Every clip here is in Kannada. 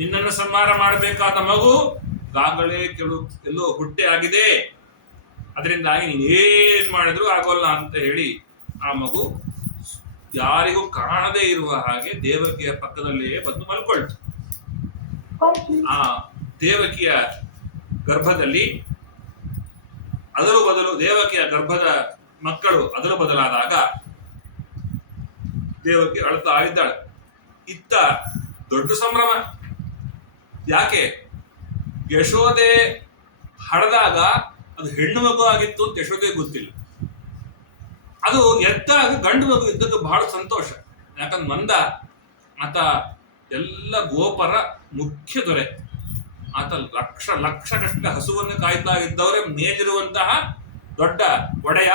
ನಿನ್ನನ್ನು ಸಂಹಾರ ಮಾಡಬೇಕಾದ ಮಗು ಗಾಗಳೇ ಎಲ್ಲೋ ಹುಟ್ಟೆ ಆಗಿದೆ, ಅದರಿಂದಾಗಿ ನೀನ್ ಏನ್ ಮಾಡಿದ್ರು ಆಗೋಲ್ಲ ಅಂತ ಹೇಳಿ ಆ ಮಗು ಯಾರಿಗೂ ಕಾಣದೇ ಇರುವ ಹಾಗೆ ದೇವಕಿಯ ಪಕ್ಕದಲ್ಲಿಯೇ ಬಂದು ಮಲ್ಕೊಳ್ತು. ಆ ದೇವಕಿಯ ಗರ್ಭದಲ್ಲಿ ಅದಲು ಬದಲು ದೇವಕಿಯ ಗರ್ಭದ ಮಕ್ಕಳು ಅದಲು ಬದಲಾದಾಗ ದೇವಕಿ ಅಳ್ತಾ ಇದ್ದಾಳೆ. ಇತ್ತ ದೊಡ್ಡ ಸಂಭ್ರಮ. ಯಾಕೆ? ಯಶೋದೆ ಹಡದಾಗ ಅದು ಹೆಣ್ಣು ಮಗು ಆಗಿತ್ತು ಅಂತ ಯಶೋದೆ ಗೊತ್ತಿಲ್ಲ. ಅದು ಎದ್ದಾಗ ಗಂಡು ಮಗು ಇದ್ದದ್ದು ಬಹಳ ಸಂತೋಷ. ಯಾಕಂದ್ರೆ ಮಂದ ಆತ ಎಲ್ಲ ಗೋಪರ ಮುಖ್ಯ ದೊರೆ, ಆತ ಲಕ್ಷ ಲಕ್ಷ ಗಟ್ಟಲೆ ಹಸುವನ್ನು ಕಾಯ್ತಾ ಇದ್ದವರೇ ಮೇಲಿರುವಂತಹ ದೊಡ್ಡ ಒಡೆಯ.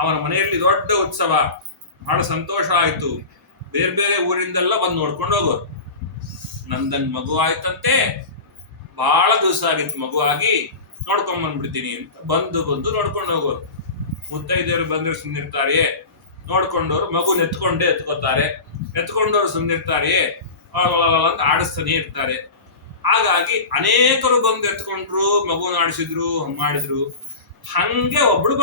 ಅವನ ಮನೆಯಲ್ಲಿ ದೊಡ್ಡ ಉತ್ಸವ, ಬಹಳ ಸಂತೋಷ ಆಯ್ತು. ಬೇರೆ ಬೇರೆ ಊರಿಂದೆಲ್ಲ ಬಂದು ನೋಡ್ಕೊಂಡು ಹೋಗೋರು. ನಂದನ್ ಮಗು ಆಯ್ತಂತೆ, ಬಹಳ ದಿವಸ ಆಗಿತ್ತು ಮಗು ಆಗಿ, ನೋಡ್ಕೊಂಡ್ ಬಂದ್ಬಿಡ್ತೀನಿ ಅಂತ ಬಂದು ನೋಡ್ಕೊಂಡು ಹೋಗೋರು. ಮುತ್ತೈದೆಯರು ಬಂದ್ರೆ ಸುಮ್ಮನಿರ್ತಾರೆಯೇ, ನೋಡ್ಕೊಂಡವ್ರು ಮಗು ಎತ್ಕೋತಾರೆ, ಎತ್ಕೊಂಡವ್ರು ಸುಮ್ಮನಿರ್ತಾರೆಯೇ, ಅಂತ ಆಡಿಸ್ತಾನೆ ಇರ್ತಾರೆ. ಹಾಗಾಗಿ ಅನೇಕರು ಬಂದು ಎತ್ಕೊಂಡ್ರು, ಮಗುನ ಆಡಿಸಿದ್ರು, ಮಾಡಿದ್ರು. ಹಂಗೆ ಒಬ್ಳು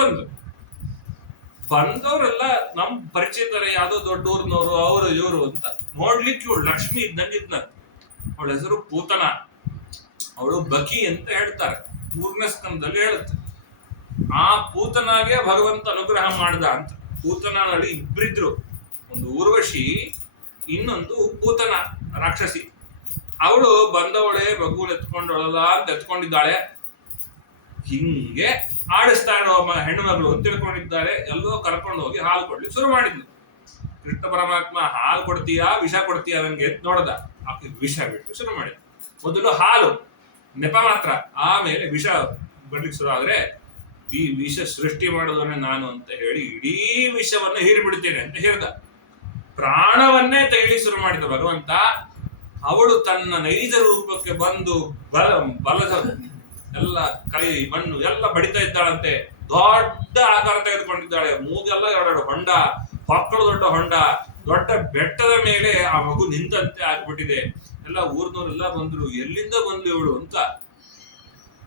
ಬಂದವರೆಲ್ಲ ನಮ್ ಪರಿಚಯದವರೇ, ಯಾವ್ದೋ ದೊಡ್ಡ ಊರಿನವರು, ಅವರು ಇವರು ಅಂತ. ನೋಡ್ಲಿಕ್ಕೆ ಇವಳು ಲಕ್ಷ್ಮಿ ಇದ್ದಂಗಿದ್ನ. ಅವಳ ಹೆಸರು ಪೂತನ, ಅವಳು ಬಕಿ ಅಂತ ಹೇಳ್ತಾರೆ, 3ನೇ ಸ್ಕಂದದಲ್ಲಿ ಹೇಳುತ್ತೆ. ಆ ಪೂತನಾಗೆ ಭಗವಂತ ಅನುಗ್ರಹ ಮಾಡ್ದ ಅಂತ. ಪೂತನಲ್ಲಿ ಇಬ್ಬರಿದ್ರು, ಒಂದು ಊರ್ವಶಿ, ಇನ್ನೊಂದು ಪೂತನ ರಾಕ್ಷಸಿ. ಅವಳು ಬಂದವಳೆ ಮಗು ಎತ್ಕೊಂಡೊಳಲ್ಲ ಅಂತ ಎತ್ಕೊಂಡಿದ್ದಾಳೆ. ಹಿಂಗೆ ಆಡಿಸ್ತಾಳೋ ಹೆಣ್ಣು ಮಗಳು ಅಂತ ತಿಳ್ಕೊಂಡಿದ್ದಾರೆ. ಎಲ್ಲೋ ಕರ್ಕೊಂಡು ಹೋಗಿ ಹಾಲು ಕೊಡ್ಲಿಕ್ಕೆ ಶುರು ಮಾಡಿದ್ಲು. ಕೃಷ್ಣ ಪರಮಾತ್ಮ ಹಾಲು ಕೊಡ್ತೀಯಾ ವಿಷ ಕೊಡ್ತೀಯಾ ನಂಗೆ ನೋಡದ. ಆಕೆ ವಿಷ ಬಿಟ್ಟು ಶುರು ಮಾಡಿದ್ಲು. ಮೊದಲು ಹಾಲು ನೆಪ ಮಾತ್ರ, ಆಮೇಲೆ ವಿಷ ಬರ್ಲಿಕ್ಕೆ ಶುರು ಆದ್ರೆ, ಈ ವಿಷ ಸೃಷ್ಟಿ ಮಾಡೋದನ್ನೇ ನಾನು ಅಂತ ಹೇಳಿ ಇಡೀ ವಿಷವನ್ನ ಹೀರಿಬಿಡ್ತೇನೆ ಅಂತ ಹೇಳ್ದ. ಪ್ರಾಣವನ್ನೇ ತೆಗಿಲಿಕ್ಕೆ ಶುರು ಮಾಡಿದ ಭಗವಂತ. ಅವಳು ತನ್ನ ನೈಜ ರೂಪಕ್ಕೆ ಬಂದು ಬಲದ ಎಲ್ಲ ಕೈ ಮಣ್ಣು ಎಲ್ಲ ಬಡಿತಾ ಇದ್ದಾಳಂತೆ. ದೊಡ್ಡ ಆಕಾರ ತೆಗೆದುಕೊಂಡಿದ್ದಾಳೆ. ಮೂಗೆಲ್ಲ 2 ಹೊಂಡ, ಮಕ್ಕಳು ದೊಡ್ಡ ಹೊಂಡ, ದೊಡ್ಡ ಬೆಟ್ಟದ ಮೇಲೆ ಆ ಮಗು ನಿಂತಂತೆ ಆಗ್ಬಿಟ್ಟಿದೆ. ಎಲ್ಲ ಊರ್ನವರೆಲ್ಲ ಬಂದ್ರು, ಎಲ್ಲಿಂದ ಬಂದು ಇವಳು ಅಂತ.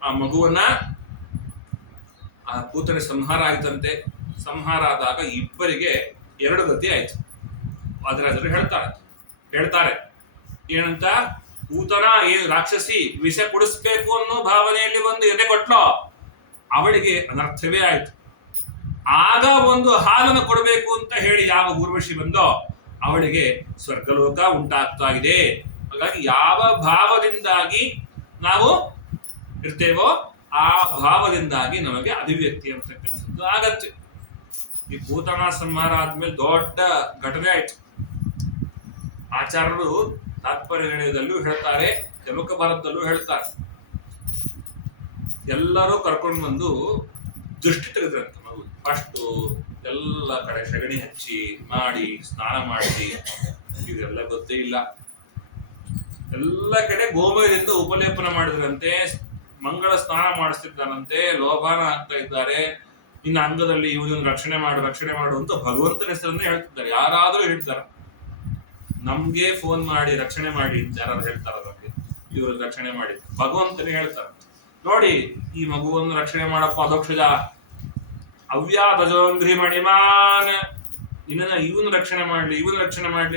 ಆ ಮಗುವನ್ನ ಆ ಪೂತನೆ ಸಂಹಾರ ಆಯ್ತಂತೆ. ಸಂಹಾರ ಆದಾಗ ಇಬ್ಬರಿಗೆ 2 ಗತಿ ಆಯ್ತು. ಅದರ ಹೇಳ್ತಾರೆ ಏನಂತ, ಪೂತನ ಏನು ರಾಕ್ಷಸಿ ವಿಷ ಕುಡಿಸ್ಬೇಕು ಅನ್ನೋ ಭಾವನೆಯಲ್ಲಿ ಒಂದು ಎದೆ ಕೊಟ್ಲೋ, ಅವಳಿಗೆ ಅನರ್ಥವೇ ಆಯ್ತು. ಆಗ ಒಂದು ಹಾಲನ್ನು ಕೊಡಬೇಕು ಅಂತ ಹೇಳಿ ಯಾವ ಊರ್ವಶಿ ಬಂದೋ ಅವಳಿಗೆ ಸ್ವರ್ಗಲೋಕ ಉಂಟಾಗ್ತಾ ಇದೆ. ಹಾಗಾಗಿ ಯಾವ ಭಾವದಿಂದಾಗಿ ನಾವು ಇರ್ತೇವೋ ಆ ಭಾವದಿಂದಾಗಿ ನಮಗೆ ಅಭಿವ್ಯಕ್ತಿ ಅಂತಕ್ಕಂಥದ್ದು ಆಗತ್ತೆ. ಈ ಪೂತನ ಸಂಹಾರ ಆದ್ಮೇಲೆ ದೊಡ್ಡ ಘಟನೆ ಆಯ್ತು. ಆಚಾರ್ಯರು ತಾತ್ಪರ್ಯದಲ್ಲೂ ಹೇಳ್ತಾರೆ, ಯಮಕ ಭಾರತದಲ್ಲೂ ಹೇಳ್ತಾರೆ. ಎಲ್ಲರೂ ಕರ್ಕೊಂಡು ಬಂದು ದೃಷ್ಟಿ ತೆಗೆದ್ರಂತ ಮಗು. ಫಸ್ಟ್ ಎಲ್ಲ ಕಡೆ ಸಗಣಿ ಹಚ್ಚಿ ಮಾಡಿ ಸ್ನಾನ ಮಾಡಿಸಿ, ಇದೆಲ್ಲ ಗೊತ್ತೇ ಇಲ್ಲ. ಎಲ್ಲ ಕಡೆ ಗೋಮಯದಿಂದ ಉಪಲೇಪನ ಮಾಡಿದ್ರಂತೆ, ಮಂಗಳ ಸ್ನಾನ ಮಾಡಿಸ್ತಿದ್ದಾರಂತೆ, ಲೋಭಾನ ಆಗ್ತಾ ಇದ್ದಾರೆ. ಇನ್ನು ಅಂಗದಲ್ಲಿ ಇವನನ್ನು ರಕ್ಷಣೆ ಮಾಡು ಅಂತ ಭಗವಂತನ ಹೆಸರನ್ನೇ ಹೇಳ್ತಿದ್ದಾರೆ. ಯಾರಾದ್ರೂ ಹೇಳ್ತಾರ, ನಮ್ಗೆ ಫೋನ್ ಮಾಡಿ ರಕ್ಷಣೆ ಮಾಡಿ ಅಂತ ಯಾರು ಹೇಳ್ತಾರ, ಇವ್ರ ರಕ್ಷಣೆ ಮಾಡಿ ಭಗವಂತನೇ ಹೇಳ್ತಾರ. ನೋಡಿ, ಈ ಮಗುವನ್ನು ರಕ್ಷಣೆ ಮಾಡಪ್ಪ ಅಧೋಕ್ಷಜ ಅವ್ಯಾಧಜೋಂಗ್ರಿ ಮಣಿಮಾನ್, ನಿನ್ನ ಇವನ್ ರಕ್ಷಣೆ ಮಾಡ್ಲಿ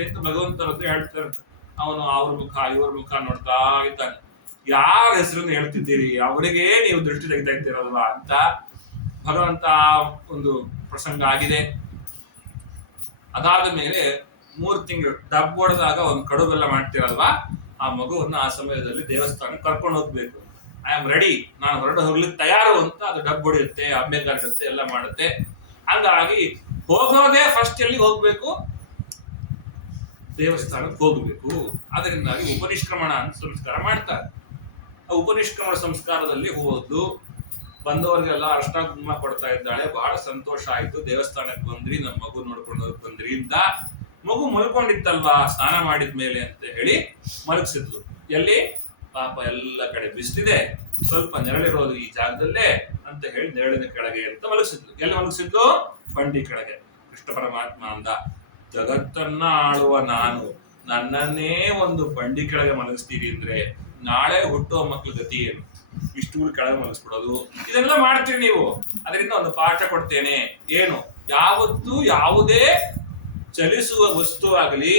ಅಂತ ಭಗವಂತನದ್ದು ಹೇಳ್ತಾ ಇರ್ತಾರೆ. ಅವನು ಅವ್ರ ಮುಖ ಇವ್ರ ಮುಖ ನೋಡ್ತಾ ಇದ್ದಾನೆ. ಯಾರ ಹೆಸರನ್ನು ಹೇಳ್ತಿದ್ದೀರಿ, ಅವರಿಗೆ ನೀವು ದೃಷ್ಟಿ ತೆಗಿತಾ ಇದ್ದೀರಲ್ವಾ ಅಂತ ಭಗವಂತ ಒಂದು ಪ್ರಸಂಗ ಆಗಿದೆ. ಅದಾದ ಮೇಲೆ 3 ತಿಂಗಳು ಡಬ್ಬು ಹೊಡೆದಾಗ ಒಂದು ಕಡುಬೆಲ್ಲ ಮಾಡ್ತಿರಲ್ವಾ, ಆ ಮಗುವನ್ನ ಆ ಸಮಯದಲ್ಲಿ ದೇವಸ್ಥಾನಕ್ಕೆ ಕರ್ಕೊಂಡು ಹೋಗ್ಬೇಕು. ಐ ಆಮ್ ರೆಡಿ, ನಾನು ಹೊರಡು ಹೋಗ್ಲಿಕ್ಕೆ ತಯಾರು ಅಂತ ಅದು ಡಬ್ಬು ಹೊಡೆಯುತ್ತೆ, ಅಂಬೇಗಾರ್ ಇರುತ್ತೆ, ಎಲ್ಲ ಮಾಡುತ್ತೆ. ಹಂಗಾಗಿ ಹೋಗೋದೇ ಫಸ್ಟ್ ಎಲ್ಲಿಗೆ ಹೋಗ್ಬೇಕು, ದೇವಸ್ಥಾನಕ್ಕೆ ಹೋಗ್ಬೇಕು. ಅದರಿಂದಾಗಿ ಉಪನಿಷ್ಕ್ರಮಣ ಅಂತ ಸಂಸ್ಕಾರ ಮಾಡ್ತಾರೆ. ಆ ಉಪನಿಷ್ಕ್ರಮಣ ಸಂಸ್ಕಾರದಲ್ಲಿ ಹೋದ್ದು ಬಂದವರಿಗೆಲ್ಲ ಅರ್ಶನ ಕುಂಕುಮ ಕೊಡ್ತಾ ಇದ್ದಾಳೆ. ಬಹಳ ಸಂತೋಷ ಆಯ್ತು, ದೇವಸ್ಥಾನಕ್ಕೆ ಬಂದ್ರಿ, ನಮ್ಮ ಮಗು ನೋಡ್ಕೊಂಡು ಬಂದ್ರಿ ಅಂತ. ಮಗು ಮಲ್ಕೊಂಡಿತ್ತಲ್ವಾ ಸ್ನಾನ ಮಾಡಿದ್ಮೇಲೆ ಅಂತ ಹೇಳಿ ಮಲಗಿಸಿದ್ಲು. ಎಲ್ಲಿ ಪಾಪ ಎಲ್ಲ ಕಡೆ ಬಿಸಿಲಿದೆ, ಸ್ವಲ್ಪ ನೆರಳಿರೋದು ಈ ಜಾಗದಲ್ಲೇ ಅಂತ ಹೇಳಿ ನೆರಳಿನ ಕೆಳಗೆ ಅಂತ ಮಲಗಿಸಿದ್ಲು. ಎಲ್ಲಿ ಮಲಗಿಸಿದ್ಲು? ಬಂಡಿ ಕೆಳಗೆ. ಕೃಷ್ಣ ಪರಮಾತ್ಮ ಅಂದ, ಜಗತ್ತನ್ನ ಆಳುವ ನಾನು ನನ್ನನ್ನೇ ಒಂದು ಬಂಡಿ ಕೆಳಗೆ ಮಲಗಿಸ್ತೀರಿ ಅಂದ್ರೆ ನಾಳೆ ಹುಟ್ಟುವ ಮಕ್ಳ ಗತಿ ಏನು? ಇಷ್ಟು ಕೆಳಗೆ ಮಲಗಿಸ್ಬಿಡೋದು ಇದೆಲ್ಲ ಮಾಡ್ತೀರಿ ನೀವು. ಅದರಿಂದ ಒಂದು ಪಾಠ ಕೊಡ್ತೇನೆ. ಏನು? ಯಾವತ್ತೂ ಯಾವುದೇ ಚಲಿಸುವ ವಸ್ತು ಆಗಲಿ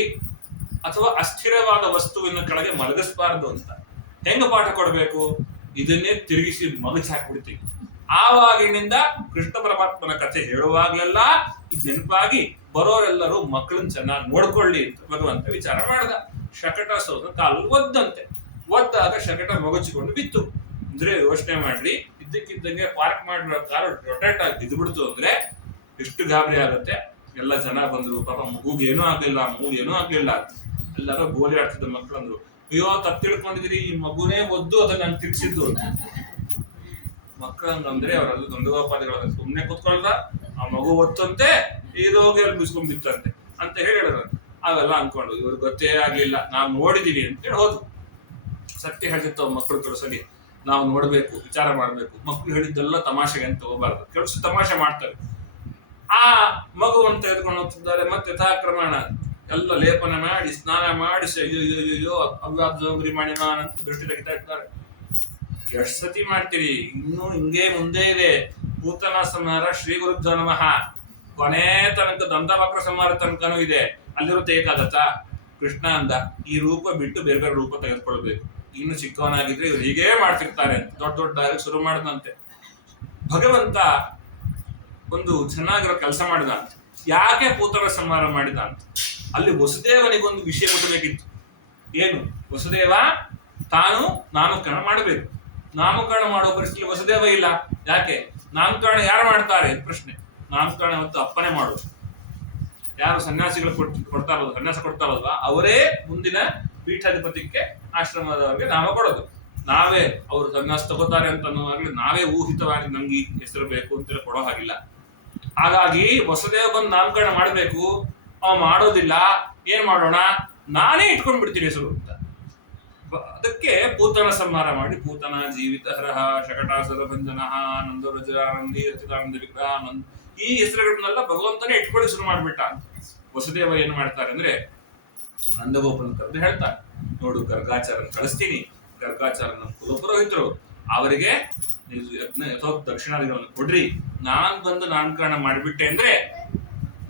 ಅಥವಾ ಅಸ್ಥಿರವಾದ ವಸ್ತುವಿನ ಕೆಳಗೆ ಮಲಗಿಸಬಾರ್ದು ಅಂತ. ಹೆಂಗ ಪಾಠ ಕೊಡ್ಬೇಕು? ಇದನ್ನೇ ತಿರುಗಿಸಿ ಮಗಚ್ ಹಾಕ್ಬಿಡ್ತೀವಿ. ಆವಾಗಿನಿಂದ ಕೃಷ್ಣ ಪರಮಾತ್ಮನ ಕಥೆ ಹೇಳುವಾಗ್ಲೆಲ್ಲ ಇದು ನೆನಪಾಗಿ ಬರೋರೆಲ್ಲರೂ ಮಕ್ಕಳನ್ನ ಚೆನ್ನಾಗಿ ನೋಡ್ಕೊಳ್ಳಿ ಅಂತ ಭಗವಂತ ವಿಚಾರ ಮಾಡ್ದ. ಶಕಟ ಸೌದ ಕಾಲಲ್ಲಿ ಒದ್ದಂತೆ. ಒದ್ದಾಗ ಶಕಟ ಮಗಚಿಕೊಂಡು ಬಿತ್ತು. ಅಂದ್ರೆ ಯೋಚನೆ ಮಾಡ್ರಿ, ಇದ್ದಕ್ಕಿದ್ದಂಗೆ ಪಾರ್ಕ್ ಮಾಡಿರೋ ಕಾರು ರೊಟೇಟ್ ಆಗಿ ಬಿದ್ದುಬಿಡ್ತು ಅಂದ್ರೆ ಎಷ್ಟು ಗಾಬರಿ ಆಗುತ್ತೆ. ಎಲ್ಲ ಜನ ಬಂದ್ರು, ಪಾಪ ಮಗುಗೆ ಏನೂ ಆಗ್ಲಿಲ್ಲ. ಎಲ್ಲರೂ ಗೋಲಿ ಆಡ್ತಿದ್ದ ಮಕ್ಕಳಂದ್ರು, ಅಯ್ಯೋ ತತ್ತಿಳ್ಕೊಂಡಿದ್ರಿ, ಈ ಮಗುನೇ ಒದ್ದು ಅದನ್ನ ನಾನು ತಿರ್ಸಿದ್ದು. ಮಕ್ಕಳಂದ್ರೆ ಅವರೆಲ್ಲ ದೊಡ್ಡಗೋಪಾದಿಗಳ ಸುಮ್ನೆ ಕೂತ್ಕೊಳ್ಳ, ಆ ಮಗು ಒತ್ತಂತೆ ಇದೋಗಿ ಅಲ್ಲಿ ಬಿಸ್ಕೊಂಡ್ಬಿತ್ತಂತೆ ಅಂತ ಹೇಳಿದ್ರು. ಅವೆಲ್ಲ ಅನ್ಕೊಂಡು ಇವ್ರಿಗೆ ಗೊತ್ತೇ ಆಗ್ಲಿಲ್ಲ, ನಾವು ನೋಡಿದೀವಿ ಅಂತ ಹೇಳಿ ಹೋದ್ರು. ಸತ್ಯ ಹೇಳ್ತಿರ್ತಾವ ಮಕ್ಕಳು ಕೆಲಸಲಿ, ನಾವು ನೋಡ್ಬೇಕು, ವಿಚಾರ ಮಾಡ್ಬೇಕು. ಮಕ್ಕಳು ಹೇಳಿದ್ದೆಲ್ಲ ತಮಾಷೆಗೆ ಅಂತ ಹೋಗ್ಬಾರ್ದು. ಕೆಲಸ ತಮಾಷೆ ಮಾಡ್ತಾರೆ. ಆ ಮಗುವನ್ನು ತೆಗೆದುಕೊಂಡು ಹೋಗ್ತಿದ್ದಾರೆ. ಮತ್ತೆ ಯಥಾಕ್ರಮಣ ಎಲ್ಲ ಲೇಪನ ಮಾಡಿ ಸ್ನಾನ ಮಾಡಿಸಿ ಅಯ್ಯೋ ಅವ್ಯಾಬ್ರಿ ಮಾಡಿನ ಅಂತ ದೃಷ್ಟಿ ತೆಗಿತಾ ಇರ್ತಾರೆ. ಎಷ್ಟ್ ಸತಿ ಮಾಡ್ತೀರಿ? ಇನ್ನೂ ಹಿಂಗೆ ಮುಂದೆ ಇದೆ. ಪೂತನ ಸಂಹಾರ ಶ್ರೀ ಗುರುಭ್ಯೋ ನಮಃ ಕೊನೆ ತನಕ ದಂತವಕ್ರ ಸಂಹಾರ ತನಕನೂ ಇದೆ. ಅಲ್ಲಿರೋ ತೆಗೆಕಾಗತ್ತಾ? ಕೃಷ್ಣ ಅಂದ, ಈ ರೂಪ ಬಿಟ್ಟು ಬೇರೆ ಬೇರೆ ರೂಪ ತೆಗೆದುಕೊಳ್ಬೇಕು. ಇನ್ನು ಚಿಕ್ಕವನಾಗಿದ್ರೆ ಇವ್ರು ಹೀಗೇ ಮಾಡ್ತಿರ್ತಾರೆ ಅಂತ ದೊಡ್ಡ ಶುರು ಮಾಡಿದಂತೆ. ಭಗವಂತ ಒಂದು ಚೆನ್ನಾಗಿರೋ ಕೆಲಸ ಮಾಡಿದ ಅಂತ. ಯಾಕೆ ಪೂತನ ಸಂಹಾರ ಮಾಡಿದ ಅಂತ? ಅಲ್ಲಿ ವಸುದೇವನಿಗೊಂದು ವಿಷಯ ಮುಟ್ಟಬೇಕಿತ್ತು. ಏನು? ವಸುದೇವ ತಾನು ನಾಮಕರಣ ಮಾಡಬೇಕು. ನಾಮಕರಣ ಮಾಡುವ ಪರಿಸ್ಥಿತಿ ವಸುದೇವ ಇಲ್ಲ. ಯಾಕೆ? ನಾಮಕರಣ ಯಾರು ಮಾಡ್ತಾರೆ ಪ್ರಶ್ನೆ. ನಾಮಕರಣ ಮತ್ತು ಅಪ್ಪನೇ ಮಾಡೋದು. ಯಾರು ಸನ್ಯಾಸಿಗಳು ಕೊಡ್ತಾರಲ್ಲ, ಸನ್ಯಾಸ ಕೊಡ್ತಾರಲ್ವಾ, ಅವರೇ ಮುಂದಿನ ಪೀಠಾಧಿಪತಿಗೆ ಆಶ್ರಮದವರಿಗೆ ನಾಮ ಕೊಡೋದು. ನಾವೇ ಅವರು ಸನ್ಯಾಸ ತಗೋತಾರೆ ಅಂತ ಅನ್ನುವಾಗಲೇ ನಾವೇ ಊಹಿತವಾಗಿ ನಂಗೆ ಹೆಸರು ಬೇಕು ಅಂತ ಕೊಡೋ ಹಾಗಿಲ್ಲ. ಹಾಗಾಗಿ ವಸುದೇವ ಬಂದು ನಾಮಕರಣ ಮಾಡಬೇಕು, ಅವ ಮಾಡೋದಿಲ್ಲ. ಏನ್ ಮಾಡೋಣ? ನಾನೇ ಇಟ್ಕೊಂಡ್ ಬಿಡ್ತೀನಿ ಹೆಸರು ಅಂತ. ಅದಕ್ಕೆ ಪೂತನ ಸಂಹಾರ ಮಾಡಿ, ಪೂತನ ಜೀವಿತ ಹರಹ ಶಕಟಾಸುರ ಭಂಜನ ನಂದೋರಜಾನಂದಿ ರಚಿತಾನಂದ ವಿಗ್ರಹ ಈ ಹೆಸರುಗಳನ್ನೆಲ್ಲ ಭಗವಂತನೇ ಇಟ್ಕೊಳ್ಳಿ ಶುರು ಮಾಡ್ಬಿಟ್ಟ. ವಸುದೇವ ಏನ್ ಮಾಡ್ತಾರೆ ಅಂದ್ರೆ ನಂದಗೋಪನ ಕರೆದು ಹೇಳ್ತಾರೆ, ನೋಡು ಗರ್ಗಾಚಾರನ್ ಕಳಿಸ್ತೀನಿ. ಗರ್ಗಾಚಾರ ನಮ್ಮ ಕುಲಪುರೋಹಿತರು, ಅವರಿಗೆ ದಕ್ಷಿಣಾದಿಗಳನ್ನು ಕೊಡ್ರಿ. ನಾನ್ ಬಂದು ನಾಮಕರಣ ಮಾಡಿಬಿಟ್ಟೆ ಅಂದ್ರೆ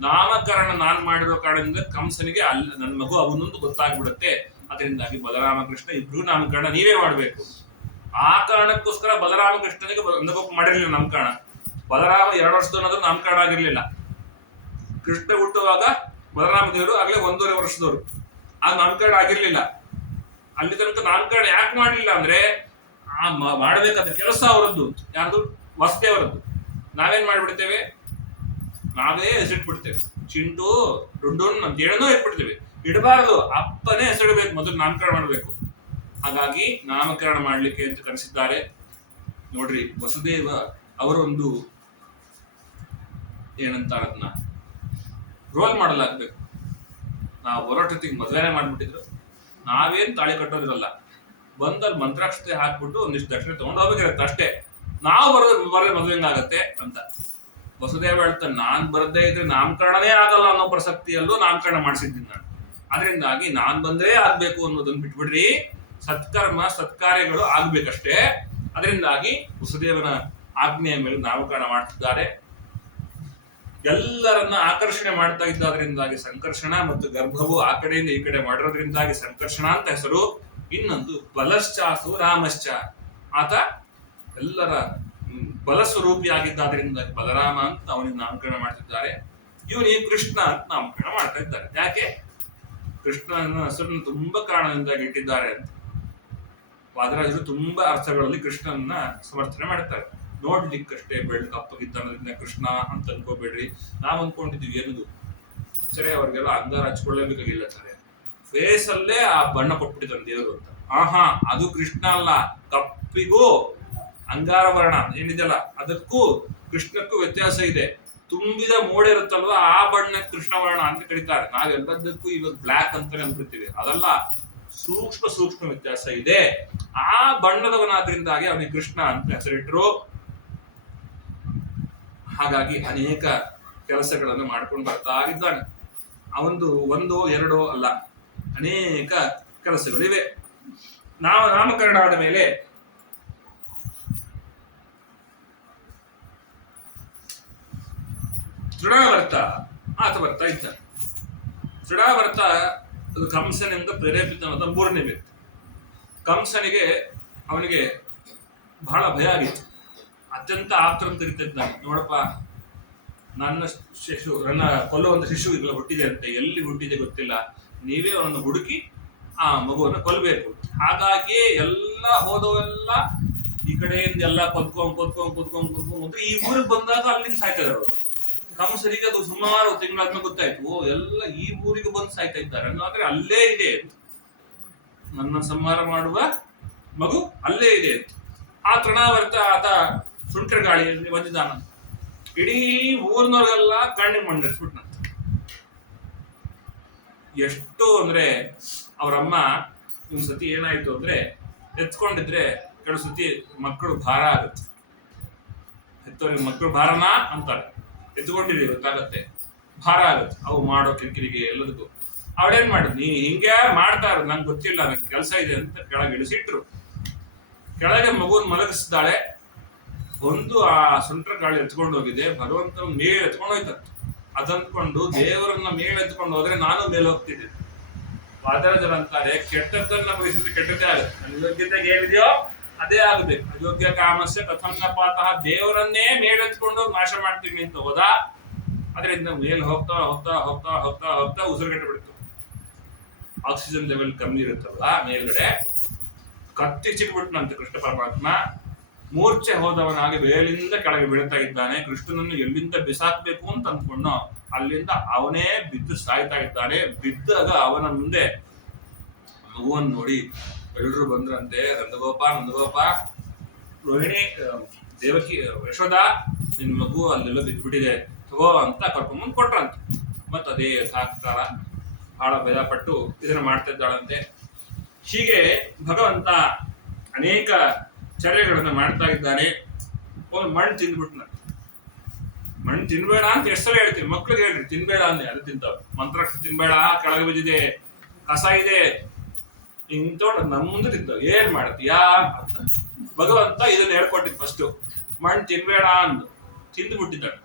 ನಾಮಕರಣ ನಾನ್ ಮಾಡಿರೋ ಕಾರಣದಿಂದ ಕಂಸನಿಗೆ ಅಲ್ಲಿ ನನ್ನ ಮಗು ಅವನೊಂದು ಗೊತ್ತಾಗ್ಬಿಡುತ್ತೆ. ಅದರಿಂದಾಗಿ ಬಲರಾಮಕೃಷ್ಣ ಇಬ್ರು ನಾಮಕರಣ ನೀವೇ ಮಾಡ್ಬೇಕು. ಆ ಕಾರಣಕ್ಕೋಸ್ಕರ ಬಲರಾಮಕೃಷ್ಣನಿಗೆ ನಂದಗೋಪ ಮಾಡಿರ್ಲಿಲ್ಲ ನಾಮಕರಣ. ಬಲರಾಮ 2 ವರ್ಷದವನಾದ್ರೂ ನಾಮಕರಣ ಆಗಿರ್ಲಿಲ್ಲ. ಕೃಷ್ಣ ಹುಟ್ಟುವಾಗ ಬಲರಾಮ ದೇವರು ಆಗ್ಲೇ 1.5 ವರ್ಷದವರು. ಆ ನಾಮಕರಣ ಆಗಿರ್ಲಿಲ್ಲ. ಅಲ್ಲಿ ತನಕ ನಾಮಕರಣ ಯಾಕೆ ಮಾಡ್ಲಿಲ್ಲ ಅಂದ್ರೆ ಮಾಡಬೇಕಾದ ಕೆಲಸ ಅವರದ್ದು. ಯಾರ್ದು? ವಸುದೇವರದ್ದು. ನಾವೇನ್ ಮಾಡ್ಬಿಡ್ತೇವೆ? ನಾವೇ ಹೆಸರಿಟ್ಬಿಡ್ತೇವೆ. ಚಿಂಟು ಡುಂಡೂನ್ ಅಂತ ಹೇಳನೋ ಇಟ್ಬಿಡ್ತೇವೆ. ಇಡಬಾರದು, ಅಪ್ಪನೇ ಹೆಸರಿಡ್ಬೇಕು, ಮೊದಲು ನಾಮಕರಣ ಮಾಡಬೇಕು. ಹಾಗಾಗಿ ನಾಮಕರಣ ಮಾಡ್ಲಿಕ್ಕೆ ಅಂತ ಕರೆಸಿದ್ದಾರೆ. ನೋಡ್ರಿ, ವಸುದೇವ ಅವರೊಂದು ಏನಂತಾರ ಅದನ್ನ ರೋಲ್ ಮಾಡಲ್ ಆಗ್ಬೇಕು. ನಾವು ಹೊರಟೊತ್ತಿಗೆ ಮದುವೆನೇ ಮಾಡ್ಬಿಟ್ಟಿದ್ರು. ನಾವೇನ್ ತಾಳಿ ಕಟ್ಟೋದಿರಲ್ಲ, ಬಂದಲ್ಲಿ ಮಂತ್ರಾಕ್ಷತೆ ಹಾಕ್ಬಿಟ್ಟು ಒಂದಿಷ್ಟು ದಕ್ಷಿಣ ತಗೊಂಡು ಹೋಗ್ಬೇಕಿರತ್ತೆ ಅಷ್ಟೇ. ನಾವು ಬರೋದ್ರೆ ಮದುವೆ ಆಗತ್ತೆ ಅಂತ ವಸುದೇವ ಹೇಳ್ತಾನೆ. ನಾನ್ ಬರದೇ ಇದ್ರೆ ನಾಮಕರಣನೇ ಆಗಲ್ಲ ಅನ್ನೋ ಪ್ರಸಕ್ತಿಯಲ್ಲೂ ನಾಮಕರಣ ಮಾಡಿಸಿದ್ದೀನಿ ನಾನು. ಅದರಿಂದಾಗಿ ನಾನ್ ಬಂದ್ರೆ ಆಗ್ಬೇಕು ಅನ್ನೋದನ್ನ ಬಿಟ್ಬಿಡ್ರಿ. ಸತ್ಕರ್ಮ ಸತ್ಕಾರ್ಯಗಳು ಆಗ್ಬೇಕಷ್ಟೇ. ಅದರಿಂದಾಗಿ ವಸುದೇವನ ಆಜ್ಞೆಯ ಮೇಲೆ ನಾಮಕರಣ ಮಾಡ್ತಿದ್ದಾರೆ. ಎಲ್ಲರನ್ನ ಆಕರ್ಷಣೆ ಮಾಡ್ತಾ ಇದ್ದಾದ್ರಿಂದಾಗಿ ಸಂಕರ್ಷಣ, ಮತ್ತು ಗರ್ಭವು ಆ ಕಡೆಯಿಂದ ಈ ಕಡೆ ಮಾಡಿರೋದ್ರಿಂದಾಗಿ ಸಂಕರ್ಷಣ ಅಂತ ಹೆಸರು. ಇನ್ನೊಂದು ಬಲಶ್ಚಾಸು ರಾಮಶ್ಚ, ಆತ ಎಲ್ಲರ ಬಲಸ್ವರೂಪಿಯಾಗಿದ್ದಾದ್ರಿಂದ ಬಲರಾಮ ಅಂತ ಅವನಿಗೆ ನಾಮಕರಣ ಮಾಡ್ತಿದ್ದಾರೆ. ಇವನಿಗೆ ಕೃಷ್ಣ ಅಂತ ನಾಮಕರಣ ಮಾಡ್ತಾ ಇದ್ದಾರೆ. ಯಾಕೆ? ಕೃಷ್ಣನ ಹೆಸರನ್ನು ತುಂಬಾ ಕಾರಣದಿಂದಾಗಿ ಇಟ್ಟಿದ್ದಾರೆ ಅಂತ ವಾದರಾಜರು ತುಂಬಾ ಅರ್ಥಗಳಲ್ಲಿ ಕೃಷ್ಣನ ಸಮರ್ಥನೆ ಮಾಡ್ತಾರೆ. ನೋಡ್ಲಿಕ್ಕಷ್ಟೇ ಕಪ್ಪಗಿದ್ದ ಅನ್ನೋದ್ರಿಂದ ಕೃಷ್ಣ ಅಂತ ಅನ್ಕೋಬೇಡ್ರಿ. ನಾವ್ ಅನ್ಕೊಂಡಿದೀವಿ ಏನದು ಸರಿ, ಅವ್ರಿಗೆಲ್ಲ ಅಂಗಾರ ಹಚ್ಕೊಳ್ಳೇಬೇಕಾಗಿಲ್ಲ ಸರಿ, ಫೇಸ್ ಅಲ್ಲೇ ಆ ಬಣ್ಣ ಕೊಟ್ಬಿಟ್ಟಿದ್ದಾನೆ ದೇವರು ಅಂತ. ಅದು ಕೃಷ್ಣ ಅಲ್ಲ. ಕಪ್ಪಿಗೂ ಅಂಗಾರ ವರ್ಣ ಏನಿದೆಯಲ್ಲ ಅದಕ್ಕೂ ಕೃಷ್ಣಕ್ಕೂ ವ್ಯತ್ಯಾಸ ಇದೆ. ತುಂಬಿದ ಮೋಡ ಇರುತ್ತಲ್ವಾ, ಆ ಬಣ್ಣ ಕೃಷ್ಣ ವರ್ಣ ಅಂತ ಕರೀತಾರೆ. ನಾವೆಲ್ಲದಕ್ಕೂ ಇವಾಗ ಬ್ಲ್ಯಾಕ್ ಅಂತ ಅನ್ಕೊಳ್ತೀವಿ. ಅದೆಲ್ಲ ಸೂಕ್ಷ್ಮ ವ್ಯತ್ಯಾಸ ಇದೆ. ಆ ಬಣ್ಣದವನಾದ್ರಿಂದಾಗಿ ಅವನಿಗೆ ಕೃಷ್ಣ ಅಂತ ಹೆಸರಿಟ್ರು. ಹಾಗಾಗಿ ಅನೇಕ ಕೆಲಸಗಳನ್ನು ಮಾಡ್ಕೊಂಡು ಬರ್ತಾ ಇದ್ದಾನೆ. ಒಂದು 1 2 ಅಲ್ಲ, ಅನೇಕ ಕೆಲಸಗಳಿವೆ. ನಾವು ನಾಮಕರಣ ಆದ ಮೇಲೆ ತೃಣಾವರ್ತ ಆತ ಬರ್ತಾ ಇದ್ದಾನೆ. ತೃಣಾವರ್ತ ಅದು ಕಂಸನಿಂದ ಪ್ರೇರೇಪಿತವಾದ ಮೂರನೇ ವ್ಯಕ್ತಿ. ಕಂಸನಿಗೆ ಅವನಿಗೆ ಬಹಳ ಭಯ ಆಗಿತ್ತು. ಅತ್ಯಂತ ಆಕ್ರಂತ ಇರ್ತಿದ್ದಾನೆ. ನೋಡಪ್ಪ, ನನ್ನ ಕೊಲ್ಲುವಂತ ಶಿಶು ಈಗ ಹುಟ್ಟಿದೆ ಅಂತ, ಎಲ್ಲಿ ಹುಟ್ಟಿದೆ ಗೊತ್ತಿಲ್ಲ, ನೀವೇ ಅವನನ್ನು ಹುಡುಕಿ ಆ ಮಗುವನ್ನು ಕೊಲ್ಲಬೇಕು. ಹಾಗಾಗಿಯೇ ಎಲ್ಲ ಹೋದವೆಲ್ಲ ಈ ಕಡೆಯಿಂದ ಎಲ್ಲ ಕೊದ್ಕೊಂಡ್ ಈ ಊರಿಗೆ ಬಂದಾಗ ಅಲ್ಲಿಂದ ಸಾಯ್ತಾ ಇದ್ದಾರೆ ಅವರು. ಕಂಸನಿಗೆ ಅದು ಸುಮಾರು ತಿಂಗಳಾದ್ಮೇಲೆ ಗೊತ್ತಾಯ್ತು, ಓ ಎಲ್ಲ ಈ ಊರಿಗೆ ಬಂದು ಸಾಯ್ತಾ ಇದ್ದಾರೆ ಅಂದ್ರೆ ಅಲ್ಲೇ ಇದೆ, ನನ್ನ ಸಂಹಾರ ಮಾಡುವ ಮಗು ಅಲ್ಲೇ ಇದೆ. ಆ ತೃಣಾವರ್ತ ಆತ ಸುಂಟರ ಗಾಳಿಯಲ್ಲಿ ಬಂದಿದ್ದಾನ. ಇಡೀ ಊರ್ನವ್ರಿಗೆಲ್ಲ ಕಣ್ಣಿಗೆ ಮಣ್ಣಿಡ್ಸ್ಬಿಟ್ನಂತ. ಎಷ್ಟು ಅಂದ್ರೆ ಅವರಮ್ಮ ಒಂದ್ ಸತಿ ಏನಾಯ್ತು ಅಂದ್ರೆ, ಎತ್ಕೊಂಡಿದ್ರೆ ಕೆಲವು ಸತಿ ಮಕ್ಕಳು ಭಾರ ಆಗುತ್ತೆ. ಹೆತ್ತವರಿಗೆ ಮಕ್ಕಳು ಭಾರನ ಅಂತಾರೆ, ಎತ್ಕೊಂಡಿರಿ ಗೊತ್ತಾಗತ್ತೆ, ಭಾರ ಆಗುತ್ತೆ ಅವು ಮಾಡೋ ಕಿರಿಕಿರಿಗೆ ಎಲ್ಲದಕ್ಕೂ. ಅವಳೇನ್ ಮಾಡಿದ್, ನೀ ಹಿಂಗೆ ಮಾಡ್ತಾ ಇರೋದು ನಂಗೆ ಗೊತ್ತಿಲ್ಲ, ನಂಗೆ ಕೆಲಸ ಇದೆ ಅಂತ ಕೆಳಗೆ ಇಳಿಸಿಟ್ರು. ಕೆಳಗೆ ಮಗುನ್ ಮಲಗಿಸಿದಾಳೆ. ಒಂದು ಆ ಸುಂಟರ ಗಾಳಿ ಎತ್ಕೊಂಡು ಹೋಗಿದೆ, ಭಗವಂತನ ಮೇಲೆ ಎತ್ಕೊಂಡು ಹೋಯ್ತಂತ. ಅದಂದ್ಕೊಂಡು ದೇವರನ್ನ ಮೇಲೆ ಎತ್ಕೊಂಡು ಹೋದ್ರೆ ನಾನು ಮೇಲೆ ಹೋಗ್ತಿದ್ದೆ. ವಾದರಾಜರು ಅಂತಾರೆ, ಕೆಟ್ಟದ್ದನ್ನ ಬಯಸಿದ್ರೆ ಕೆಟ್ಟದ್ದೇ ಆಗುತ್ತೆ. ನನ್ನ ಯೋಗ್ಯತೆಗೆ ಏನಿದೆಯೋ ಅದೇ ಆಗಬೇಕು. ಅಯೋಗ್ಯ ಕಾಮಸ್ಯ ಕಥಂನ ಪಾತಃ, ದೇವರನ್ನೇ ಮೇಲೆತ್ಕೊಂಡು ನಾಶ ಮಾಡ್ತೀವಿ ಅಂತ ಹೋದ. ಅದರಿಂದ ಮೇಲೆ ಹೋಗ್ತಾ ಹೋಗ್ತಾ ಹೋಗ್ತಾ ಹೋಗ್ತಾ ಹೋಗ್ತಾ ಉಸಿರುಗಟ್ಟ ಬಿಡ್ತು. ಆಕ್ಸಿಜನ್ ಲೆವೆಲ್ ಕಮ್ಮಿ ಇರುತ್ತಲ್ಲ ಮೇಲ್ಗಡೆ, ಕತ್ತಿ ಚಿಕ್ಬಿಟ್ನಂತೆ ಕೃಷ್ಣ ಪರಮಾತ್ಮ. ಮೂರ್ಛೆ ಹೋದವನಾಗಿ ಮೇಲಿಂದ ಕೆಳಗೆ ಬೀಳ್ತಾ ಇದ್ದಾನೆ. ಕೃಷ್ಣನನ್ನು ಎಲ್ಲಿಂದ ಬಿಸಾಕ್ಬೇಕು ಅಂತ ಅಂದ್ಕೊಂಡು ಅಲ್ಲಿಂದ ಅವನೇ ಬಿದ್ದು ಸಾಯ್ತಾ ಇದ್ದಾನೆ. ಬಿದ್ದಾಗ ಅವನ ಮುಂದೆ ಮಗುವನ್ನು ನೋಡಿ ಎಲ್ಲರೂ ಬಂದ್ರಂತೆ. ನಂದಗೋಪ, ರೋಹಿಣಿ, ದೇವಕಿ, ಯಶೋಧ, ನಿನ್ ಮಗು ಅಲ್ಲೆಲ್ಲ ಬಿದ್ದುಬಿಟ್ಟಿದೆ, ತಗೋ ಅಂತ ಕರ್ಕೊಂಡ್ಬಂದು ಕೊಟ್ರಂತೆ. ಮತ್ತ ಅದೇ ಸಾಕಾರ ಬಹಳ ಭಯಪಟ್ಟು ಇದನ್ನ ಮಾಡ್ತಾ ಇದ್ದಾಳಂತೆ. ಹೀಗೆ ಭಗವಂತ ಅನೇಕ ಚರ್ಯಗಳನ್ನು ಮಾಡ್ತಾ ಇದ್ದಾನೆ. ಒಂದು ಮಣ್ಣು ತಿಂದ್ಬಿಟ್ನ. ಮಣ್ಣು ತಿನ್ಬೇಡ ಅಂತ ಎಷ್ಟು ಸಲ ಹೇಳ್ತೀವಿ ಮಕ್ಳಿಗೆ, ಹೇಳ್ರಿ ತಿನ್ಬೇಡ ಅಂದೆ, ಅದು ತಿಂತಾವ. ಮಂತ್ರಾಕ್ಷ ತಿನ್ಬೇಡ, ಕೆಳಗೆ ಬಿದ್ದಿದೆ, ಕಸ ಇದೆ, ಇಂತೋಣ ನಮ್ಮ ಮುಂದೆ ತಿಂತಾವ. ಏನ್ ಮಾಡ್ತೀಯಾ ಅಂತ ಭಗವಂತ ಇದನ್ನ ಹೇಳ್ಕೊಟ್ಟಿದ್. ಫಸ್ಟ್ ಮಣ್ಣು ತಿನ್ಬೇಡ ಅಂದು ತಿಂದ್ಬಿಟ್ಟಿದ್ದಾಳೆ.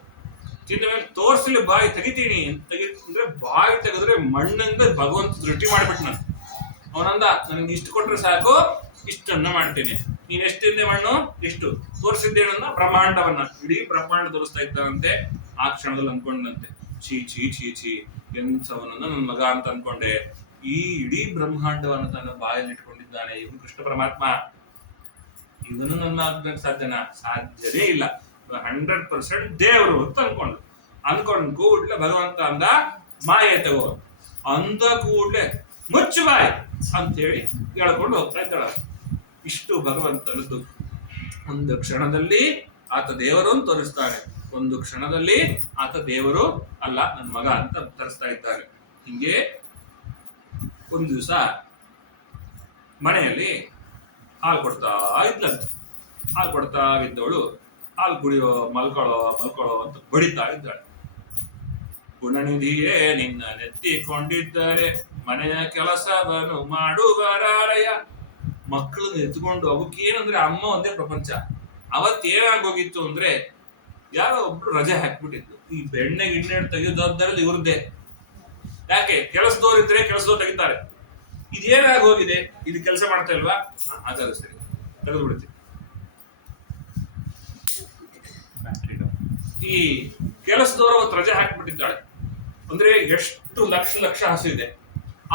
ತಿಂದ ಮೇಲೆ ತೋರ್ಸಲಿ ಬಾಯಿ ತೆಗಿತೀನಿ ಅಂತ ಅಂದ್ರೆ ಬಾಯಿ ತೆಗೆದ್ರೆ ಮಣ್ಣಿಂದ ಭಗವಂತ ಸೃಷ್ಟಿ ಮಾಡ್ಬಿಟ್ನ. ಅವನಂದ, ನನಗೆ ಇಷ್ಟು ಕೊಟ್ರೆ ಸಾಕು, ಇಷ್ಟನ್ನ ಮಾಡ್ತೇನೆ, ನೀನ್ ಎಷ್ಟು ತಿಂದೆ ಮಣ್ಣು, ಇಷ್ಟು ತೋರಿಸಿದ್ದೇನನ್ನ ಬ್ರಹ್ಮಾಂಡವನ್ನ, ಇಡೀ ಬ್ರಹ್ಮಾಂಡ ತೋರಿಸ್ತಾ ಇದ್ದಾನಂತೆ. ಆ ಕ್ಷಣದಲ್ಲಿ ಅನ್ಕೊಂಡಂತೆ, ಛೀ ಛೀ ಛೀ ಛೀ ಎಂಥವನನ್ನ ನನ್ನ ಮಗ ಅಂತ ಅನ್ಕೊಂಡೆ. ಈ ಇಡೀ ಬ್ರಹ್ಮಾಂಡವನ್ನು ತನ್ನ ಬಾಯಲ್ಲಿ ಇಟ್ಕೊಂಡಿದ್ದಾನೆ ಇವನು ಕೃಷ್ಣ ಪರಮಾತ್ಮ. ಇವನು ನನ್ನ ಆಗ್ಬೇಕು ಸಾಧ್ಯನೇ ಇಲ್ಲ, 100% ದೇವರು ಅಂತ ಅನ್ಕೊಂಡು ಕೂಡ್ಲೆ ಭಗವಂತ ಅಂದ, ಮಾಯೆ ತಗೋ ಅಂದ ಕೂಡ್ಲೆ ಮುಚ್ಚು ಬಾಯ್ ಅಂತೇಳಿ ಹೇಳ್ಕೊಂಡು ಹೋಗ್ತಾ ಇದ್ದಾಳ. ಇಷ್ಟು ಭಗವಂತನದ್ದು. ಒಂದು ಕ್ಷಣದಲ್ಲಿ ಆತ ದೇವರು ಅಂತ ತೋರಿಸ್ತಾನೆ, ಒಂದು ಕ್ಷಣದಲ್ಲಿ ಆತ ದೇವರು ಅಲ್ಲ, ನನ್ನ ಮಗ ಅಂತ ತರಿಸ್ತಾ ಇದ್ದಾರೆ. ಹಿಂಗೆ ಒಂದು ದಿವಸ ಮನೆಯಲ್ಲಿ ಹಾಲು ಕೊಡ್ತಾ ಇದ್ಲಂತ. ಹಾಲು ಕೊಡ್ತಾ ಇದ್ದವಳು ಹಾಲು ಕುಡಿಯೋ ಮಲ್ಕೊಳ್ಳೋ ಅಂತ ಬಡಿತಾ ಇದ್ದಾಳೆ. ಗುಣನಿಧಿಯೇ ನಿನ್ನ ನೆತ್ತಿಕೊಂಡಿದ್ದರೆ ಮನೆಯ ಕೆಲಸವನ್ನು ಮಾಡುವರಾರಯ. ಮಕ್ಕಳನ್ನ ಎತ್ಕೊಂಡು, ಅವಕ್ಕೇನಂದ್ರೆ ಅಮ್ಮ ಒಂದೇ ಪ್ರಪಂಚ. ಅವತ್ತೇನಾಗೋಗಿತ್ತು ಅಂದ್ರೆ, ಯಾರೋ ಒಬ್ರು ರಜೆ ಹಾಕ್ಬಿಟ್ಟಿತ್ತು. ಈ ಬೆಣ್ಣೆ ಗಿಣ್ಣೆ ತೆಗೆಯೋದಾದ್ರಲ್ಲಿ ಇವ್ರದ್ದೇ. ಯಾಕೆ, ಕೆಲಸದವ್ರಿದ್ರೆ ಕೆಲಸದವ್ರು ತೆಗಿತಾರೆ. ಇದೇನಾಗಿ ಹೋಗಿದೆ, ಇದು ಕೆಲಸ ಮಾಡ್ತಾ ಇಲ್ವಾ, ಹಾಗಾದ್ರೆ ಸರಿ ತೆಗೆದು ಬಿಡ್ತೀವಿ. ಈ ಕೆಲಸದವರು ಅವತ್ತು ರಜೆ ಹಾಕಿಬಿಟ್ಟಿದ್ದಾಳೆ. ಅಂದ್ರೆ ಎಷ್ಟು ಲಕ್ಷ ಹಸು ಇದೆ.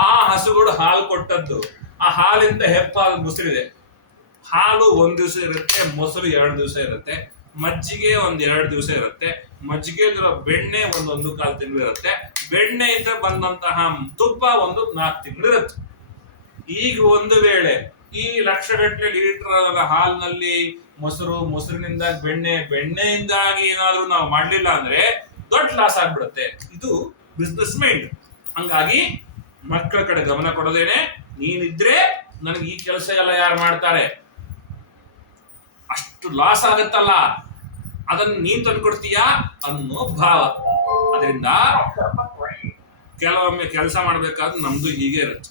ಆ ಹಸುಗಳು ಹಾಲು ಕೊಟ್ಟದ್ದು, ಆ ಹಾಲಿಂದ ಹೆಪ್ಪಾಲು ಮೊಸರಿದೆ. ಹಾಲು 1 ದಿವಸ ಇರುತ್ತೆ, ಮೊಸರು 2 ದಿವಸ ಇರುತ್ತೆ, ಮಜ್ಜಿಗೆ 1-2 ದಿವಸ ಇರುತ್ತೆ, ಮಜ್ಜಿಗೆ ಬೆಣ್ಣೆ 1-1.25 ತಿಂಗಳು ಇರುತ್ತೆ, ಬೆಣ್ಣೆಯಿಂದ ಬಂದಂತಹ ತುಪ್ಪ 1-4 ತಿಂಗಳು ಇರುತ್ತೆ. ಈಗ ಒಂದು ವೇಳೆ ಈ ಲಕ್ಷಗಟ್ಟಲೆ ಲೀಟರ್ ಹಾಲಿನಲ್ಲಿ ಮೊಸರಿನಿಂದ ಬೆಣ್ಣೆಯಿಂದಾಗಿ ಏನಾದ್ರೂ ನಾವು ಮಾಡ್ಲಿಲ್ಲ ಅಂದ್ರೆ ದೊಡ್ಡ ಲಾಸ್ ಆಗ್ಬಿಡುತ್ತೆ. ಇದು ಬಿಸ್ನೆಸ್ ಮೈಂಡ್. ಹಂಗಾಗಿ ಮಕ್ಕಳ ಕಡೆ ಗಮನ ಕೊಡದೇನೆ, ನೀನಿದ್ರೆ ನನಗೆ ಈ ಕೆಲಸ ಎಲ್ಲ ಯಾರು ಮಾಡ್ತಾರೆ, ಅಷ್ಟು ಲಾಸ್ ಆಗತ್ತಲ್ಲ, ಅದನ್ನು ನೀನ್ ತಂದ್ಕೊಡ್ತೀಯಾ ಅನ್ನೋ ಭಾವ. ಅದರಿಂದ ಕೆಲವೊಮ್ಮೆ ಕೆಲಸ ಮಾಡ್ಬೇಕಾದ್ರೆ ನಮ್ದು ಹೀಗೆ ಇರುತ್ತೆ.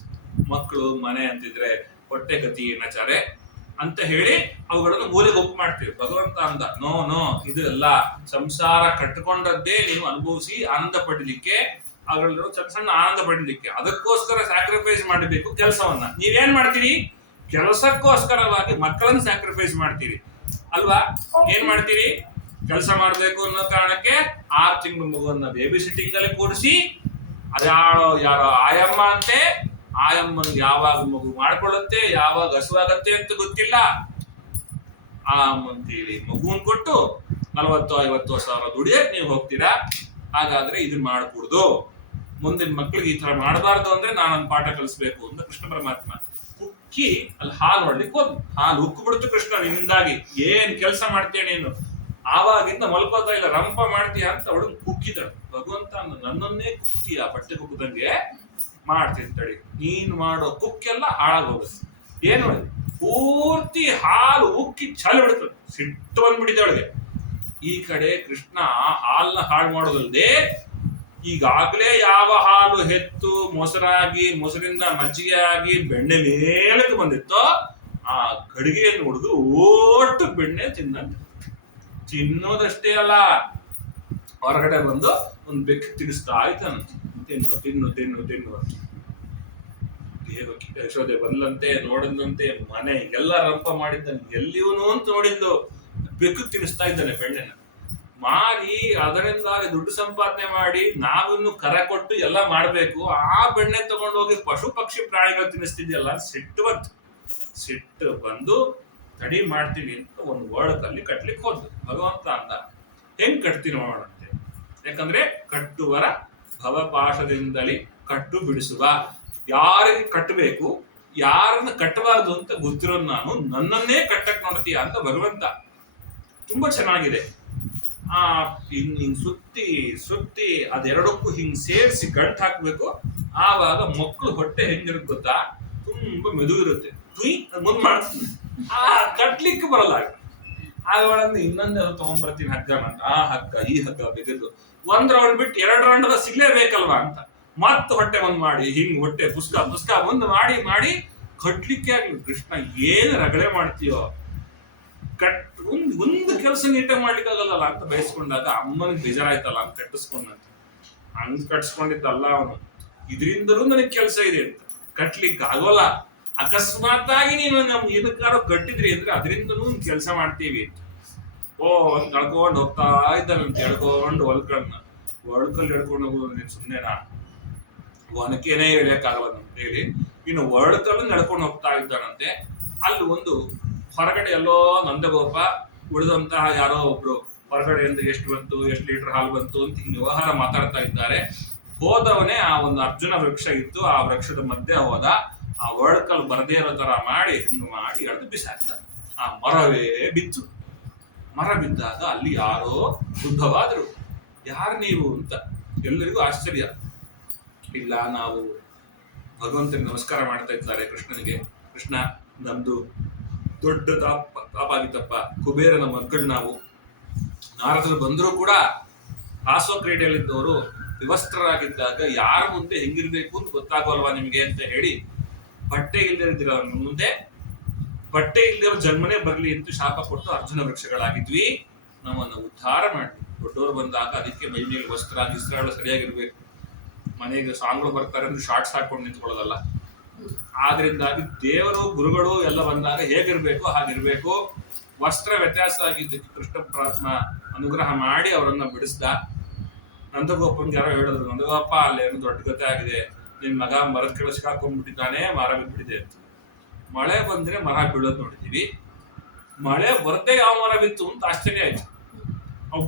ಮಕ್ಕಳು ಮನೆ ಅಂತಿದ್ರೆ ಹೊಟ್ಟೆ ಗತಿ ಏನಾಚಾರೆ ಅಂತ ಹೇಳಿ ಅವುಗಳನ್ನು ಮೂಲೆಗೆ ಒಪ್ಪು ಮಾಡ್ತೀವಿ. ಭಗವಂತ ಅಂದ ನೋ ನೋ, ಇದು ಎಲ್ಲ ಸಂಸಾರ ಕಟ್ಟಿಕೊಂಡದ್ದೇ ನೀವು ಅನುಭವಿಸಿ ಆನಂದ ಪಡಲಿಕ್ಕೆ, ಅವುಗಳಲ್ಲಿರೋ ಸಣ್ಣ ಸಣ್ಣ ಆನಂದ ಪಡಲಿಕ್ಕೆ. ಅದಕ್ಕೋಸ್ಕರ ಸ್ಯಾಕ್ರಿಫೈಸ್ ಮಾಡಬೇಕು ಕೆಲಸವನ್ನ. ನೀವೇನ್ ಮಾಡ್ತೀರಿ? ಕೆಲಸಕ್ಕೋಸ್ಕರವಾಗಿ ಮಕ್ಕಳನ್ನ ಸ್ಯಾಕ್ರಿಫೈಸ್ ಮಾಡ್ತೀರಿ ಅಲ್ವಾ? ಏನ್ ಮಾಡ್ತೀರಿ? ಕೆಲಸ ಮಾಡ್ಬೇಕು ಅನ್ನೋ ಕಾರಣಕ್ಕೆ 6 ತಿಂಗಳು ಮಗುವನ್ನ ಬೇಬಿ ಸಿಟ್ಟಿಂಗ್ ಅಲ್ಲಿ ಕೂರಿಸಿ, ಯಾರೋ ಆಯಮ್ಮ ಅಂತೆ, ಆಯಮ್ಮನಿಗೆ ಯಾವಾಗ ಮಗು ಮಾಡ್ಕೊಳ್ಳುತ್ತೆ, ಯಾವಾಗ ಹಸುವಾಗತ್ತೆ ಅಂತ ಗೊತ್ತಿಲ್ಲ, ಆ ಅಮ್ಮಂತೇಳಿ ಮಗುವನ್ ಕೊಟ್ಟು 40-50 ಸಾವಿರ ದುಡಿಯಕ್ ನೀವು ಹೋಗ್ತೀರಾ. ಹಾಗಾದ್ರೆ ಇದನ್ನ ಮಾಡಕೂಡ್ದು, ಮುಂದಿನ ಮಕ್ಳಿಗೆ ಈ ತರ ಮಾಡಬಾರ್ದು ಅಂದ್ರೆ ನಾನೊಂದು ಪಾಠ ಕಲಿಸ್ಬೇಕು ಅಂತ ಕೃಷ್ಣ ಪರಮಾತ್ಮ ಉಕ್ಕಿ ಅಲ್ಲಿ ಹಾಲು ನೋಡ್ಲಿಕ್ಕೆ ಹೋದ್. ಹಾಲು ಉಕ್ಕು ಬಿಡ್ತು ಕೃಷ್ಣ, ನಿನ್ನಿಂದಾಗಿ ಏನ್ ಕೆಲಸ ಮಾಡ್ತೀಯ ನೀನು, ಆವಾಗಿಂದ ಮಲ್ಕೋತಾ ಇಲ್ಲ, ರಂಪ ಮಾಡ್ತೀಯ ಅಂತ ಅವಳು ಕುಕ್ಕಿದಳು. ಭಗವಂತ ನನ್ನನ್ನೇ ಕುಕ್ಕಿಯ ಬಟ್ಟೆ ಕುಕ್ಕದಂಗೆ ಮಾಡ್ತಿರ್ತಳಿ, ನೀನ್ ಮಾಡೋ ಕುಕ್ಕೆಲ್ಲ ಹಾಳಾಗೋಗುತ್ತೆ. ಏನು ಪೂರ್ತಿ ಹಾಲು ಉಕ್ಕಿ ಛಲ ಬಿಡ್ತದೆ, ಸಿಟ್ಟು ಬಂದ್ಬಿಟ್ಟಿದ್ದವಳಿಗೆ. ಈ ಕಡೆ ಕೃಷ್ಣ ಹಾಲನ್ನ ಹಾಳು ಮಾಡೋದಲ್ದೆ ಈಗಾಗಲೇ ಯಾವ ಹಾಲು ಹೆತ್ತು ಮೊಸರಾಗಿ, ಮೊಸರಿಂದ ಮಜ್ಜಿಗೆ ಆಗಿ ಬೆಣ್ಣೆ ಮೇಲಕ್ಕೆ ಬಂದಿತ್ತೋ ಆ ಗಡಿಗೆಯನ್ನು ಹೊಡೆದು ಒಟ್ಟು ಬೆಣ್ಣೆ ತಿನ್ನೋದಷ್ಟೇ ಅಲ್ಲ, ಹೊರಗಡೆ ಬಂದು ಒಂದು ಬೆಕ್ಕು ತಿನ್ನಿಸ್ತಾ ಆಯ್ತಾನ, ತಿನ್ನು ತಿನ್ನು ತಿನ್ನು ತಿನ್ನು ಅಂತ. ಯಶೋದೆ ಬಂದ್ಲಂತೆ, ನೋಡಿದಂತೆ, ಮನೆ ಎಲ್ಲ ರಂಪ ಮಾಡಿದ್ದಾನೆ, ಎಲ್ಲಿವನು ಅಂತ ನೋಡಿದ್ದು, ಬೆಕ್ಕು ತಿನ್ನಿಸ್ತಾ ಇದ್ದಾನೆ ಬೆಣ್ಣೆನ ಮಾರಿ. ಅದರಿಂದ ದುಡ್ಡು ಸಂಪಾದನೆ ಮಾಡಿ ನಾವಿನ್ನು ಕರ ಕೊಟ್ಟು ಎಲ್ಲ ಮಾಡ್ಬೇಕು, ಆ ಬೆಣ್ಣೆ ತಗೊಂಡೋಗಿ ಪಶು ಪಕ್ಷಿ ಪ್ರಾಣಿಗಳು ತಿನ್ನಿಸ್ತಿದ್ಯಲ್ಲ, ಸಿಟ್ಟು ಬಂದು ತಡಿ ಮಾಡ್ತೀನಿ ಅಂತ ಒಂದು ವರ್ಡಲ್ಲಿ ಕಟ್ಲಿಕ್ಕೆ ಹೋದ್. ಭಗವಂತ ಅಂದ ಹೆಂಗ್ ಕಟ್ತೀನಿ ನೋಡಂತೆ, ಯಾಕಂದ್ರೆ ಕಟ್ಟುವರ ಭವಪಾಶದಿಂದಲೇ ಕಟ್ಟು ಬಿಡಿಸುವ. ಯಾರಿಗೆ ಕಟ್ಟಬೇಕು, ಯಾರನ್ನ ಕಟ್ಟಬಾರದು ಅಂತ ಗೊತ್ತಿರೋ ನಾನು ನನ್ನನ್ನೇ ಕಟ್ಟಕ್ ನೋಡ್ತೀಯ ಅಂತ ಭಗವಂತ. ತುಂಬಾ ಚೆನ್ನಾಗಿದೆ. ಹಿಂಗ್ ಸುತ್ತಿ ಸುತ್ತಿ ಅದೆರಡಕ್ಕೂ ಹಿಂಗ್ ಸೇರಿಸಿ ಗಂಟ್ ಹಾಕ್ಬೇಕು. ಆವಾಗ ಮಕ್ಕಳು ಹೊಟ್ಟೆ ಹೆಂಗಿರುತ್ತೆ ಗೊತ್ತಾ, ತುಂಬಾ ಮೆದು ಇರುತ್ತೆ, ತುಯ್ ಮುಂದ್ ಮಾಡ್ತೀನಿ, ಕಟ್ಲಿಕ್ಕೆ ಬರಲ್ಲ. ಆಗ ಇನ್ನೊಂದು ತಗೊಂಡ್ಬರ್ತೀನಿ ಹಗ್ಗ ಅಂತ, ಆ ಹಗ್ಗ ಈ ಹಗ್ಗ ಬಿಗಿದು 1 ರೌಂಡ್ ಬಿಟ್ಟು 2 ರೌಂಡ್ ಸಿಗ್ಲೇಬೇಕಲ್ವಾ ಅಂತ ಮತ್ತೆ ಹೊಟ್ಟೆ ಒಂದ್ ಮಾಡಿ ಹಿಂಗ್ ಹೊಟ್ಟೆ ಪುಸ್ಕ ಮುಂದ್ ಮಾಡಿ ಮಾಡಿ ಕಟ್ಲಿಕ್ಕೆ ಆಗ್ಲಿ. ಕೃಷ್ಣ ಏನ್ ರಗಳೆ ಮಾಡ್ತೀಯೋ, ಒಂದು ಕೆಲಸ ನೀಟಾಗಿ ಮಾಡ್ಲಿಕ್ಕೆ ಆಗಲ್ಲ ಅಂತ ಬಯಸ್ಕೊಂಡಾಗ ಅಮ್ಮನಿಗೆ ಬೇಜಾರಾಯ್ತಲ್ಲ ಅಂತ ಕಟ್ಟಿಸ್ಕೊಂಡಂತ. ಹಂಗ್ ಕಟ್ಸ್ಕೊಂಡಿದ್ದಲ್ಲ ಅವನು, ಇದರಿಂದಲೂ ನನಗೆ ಕೆಲಸ ಇದೆ ಅಂತ ಕಟ್ಲಿಕ್ಕೆ ಆಗೋಲ್ಲ. ಅಕಸ್ಮಾತ್ ಆಗಿ ನೀನು ನಮ್ಗೆ ಏನಕ್ಕಾರೋ ಕಟ್ಟಿದ್ರಿ ಅಂದ್ರೆ ಅದರಿಂದನೂ ಕೆಲಸ ಮಾಡ್ತೀವಿ ಅಂತ. ಅಂತ ಎಳ್ಕೊಂಡು ಹೋಗ್ತಾ ಇದ್ದಾನಂತ, ಎಳ್ಕೊಂಡು ಒಳ್ಕಲ್ಲಿ ಎಳ್ಕೊಂಡು ಹೋಗೋದು ನೀನ್ ಸುಮ್ಮನೆನಾ, ಒನಕೇನೆ ಎಳಿಯಕ್ಕಾಗಲ್ಲ ಅಂತ ಹೇಳಿ ಇನ್ನು ಒಳ್ಕಲ್ಲಿ ನಡ್ಕೊಂಡು ಹೋಗ್ತಾ ಇದ್ದಾನಂತೆ. ಅಲ್ಲಿ ಒಂದು ಹೊರಗಡೆ ಎಲ್ಲೋ ನಂದಗೋಪ ಉಳಿದಂತಹ ಯಾರೋ ಒಬ್ರು ಹೊರಗಡೆಯಿಂದ ಎಷ್ಟು ಬಂತು, ಎಷ್ಟು ಲೀಟರ್ ಹಾಲು ಬಂತು ಅಂತ ಹಿಂಗೆ ವ್ಯವಹಾರ ಮಾತಾಡ್ತಾ ಇದ್ದಾರೆ. ಹೋದವನೇ ಆ ಒಂದು ಅರ್ಜುನ ವೃಕ್ಷ ಇತ್ತು, ಆ ವೃಕ್ಷದ ಮಧ್ಯೆ ಹೋದ, ಆ ಒಳ್ಕಲ್ ಬರದೇ ಇರೋ ತರ ಮಾಡಿ ಹಿಂಗ್ ಮಾಡಿ ಎಳೆದು ಬಿಸಾಕ್ತಾರೆ. ಆ ಮರವೇ ಬಿತ್ತು. ಮರ ಬಿದ್ದಾಗ ಅಲ್ಲಿ ಯಾರೋ ಉದ್ಭವಾದ್ರು. ಯಾರು ನೀವು ಅಂತ ಎಲ್ಲರಿಗೂ ಆಶ್ಚರ್ಯ. ಇಲ್ಲ, ನಾವು ಭಗವಂತನಿಗೆ ನಮಸ್ಕಾರ ಮಾಡ್ತಾ ಇದ್ದಾರೆ ಕೃಷ್ಣನಿಗೆ. ಕೃಷ್ಣ, ನಮ್ದು ದೊಡ್ಡ ತಾಪಾಗಿತ್ತಪ್ಪ, ಕುಬೇರನ ಮಕ್ಕಳು ನಾವು. ನಾರದರು ಬಂದರೂ ಕೂಡ ಹಾಸ್ವ ಕ್ರೀಡೆಯಲ್ಲಿದ್ದವರು ವಿವಸ್ತ್ರರಾಗಿದ್ದಾಗ ಯಾರ ಮುಂದೆ ಹೆಂಗಿರ್ಬೇಕು ಅಂತ ಗೊತ್ತಾಗೋಲ್ವಾ ನಿಮ್ಗೆ ಅಂತ ಹೇಳಿ ಬಟ್ಟೆ ಇಲ್ದಿರೋ ಮುಂದೆ ಬಟ್ಟೆ ಇಲ್ದಿರೋ ಜನ್ಮನೇ ಬರ್ಲಿ ಅಂತ ಶಾಪ ಕೊಟ್ಟು ಅರ್ಜುನ ವೃಕ್ಷಗಳಾಗಿದ್ವಿ. ನಮ್ಮನ್ನು ಉದ್ಧಾರ ಮಾಡಿ ದೊಡ್ಡವರು ಬಂದಾಗ ಅದಕ್ಕೆ ಮೈ ಮೇಲೆ ವಸ್ತ್ರ ಗಿಸ್ತ್ರಗಳು ಸರಿಯಾಗಿರ್ಬೇಕು. ಮನೆಗೆ ಸಾಂಗ್ಗಳು ಬರ್ತಾರೆ ಅಂದ್ರೆ ಶಾರ್ಟ್ಸ್ ಹಾಕೊಂಡು ನಿಂತ್ಕೊಳ್ಳೋದಲ್ಲ. ಆದ್ರಿಂದಾಗಿ ದೇವರು ಗುರುಗಳು ಎಲ್ಲ ಬಂದಾಗ ಹೇಗಿರ್ಬೇಕು ಹಾಗಿರ್ಬೇಕು. ವಸ್ತ್ರ ವ್ಯತ್ಯಾಸ ಆಗಿದ್ದಕ್ಕೆ ಕೃಷ್ಣ ಪರಮಾತ್ಮ ಅನುಗ್ರಹ ಮಾಡಿ ಅವರನ್ನ ಬಿಡಿಸ್ದ. ನಂದಗೋಪನ್ಗೆ ಯಾರೋ ಹೇಳಿದ್ರು, ನಂದಗೋಪ ಅಲ್ಲೇನು ದೊಡ್ಡ ಕಥೆ ಆಗಿದೆ, ನಿನ್ ಮಗ ಮರದ ಕೆಳಗೆ ಸಿಕ್ಕಾಕೊಂಡ್ಬಿಟ್ಟಿದ್ದಾನೆ, ಮರ ಬಿದ್ಬಿಟ್ಟಿದೆ ಅಂತ. ಮಳೆ ಬಂದ್ರೆ ಮರ ಬೀಳೋದು ನೋಡಿದೀವಿ, ಮಳೆ ಬರದೇ ಯಾವ ಮರ ಬಿತ್ತು ಅಂತ ಆಶ್ಚರ್ಯ ಆಯ್ತು. ಅವ್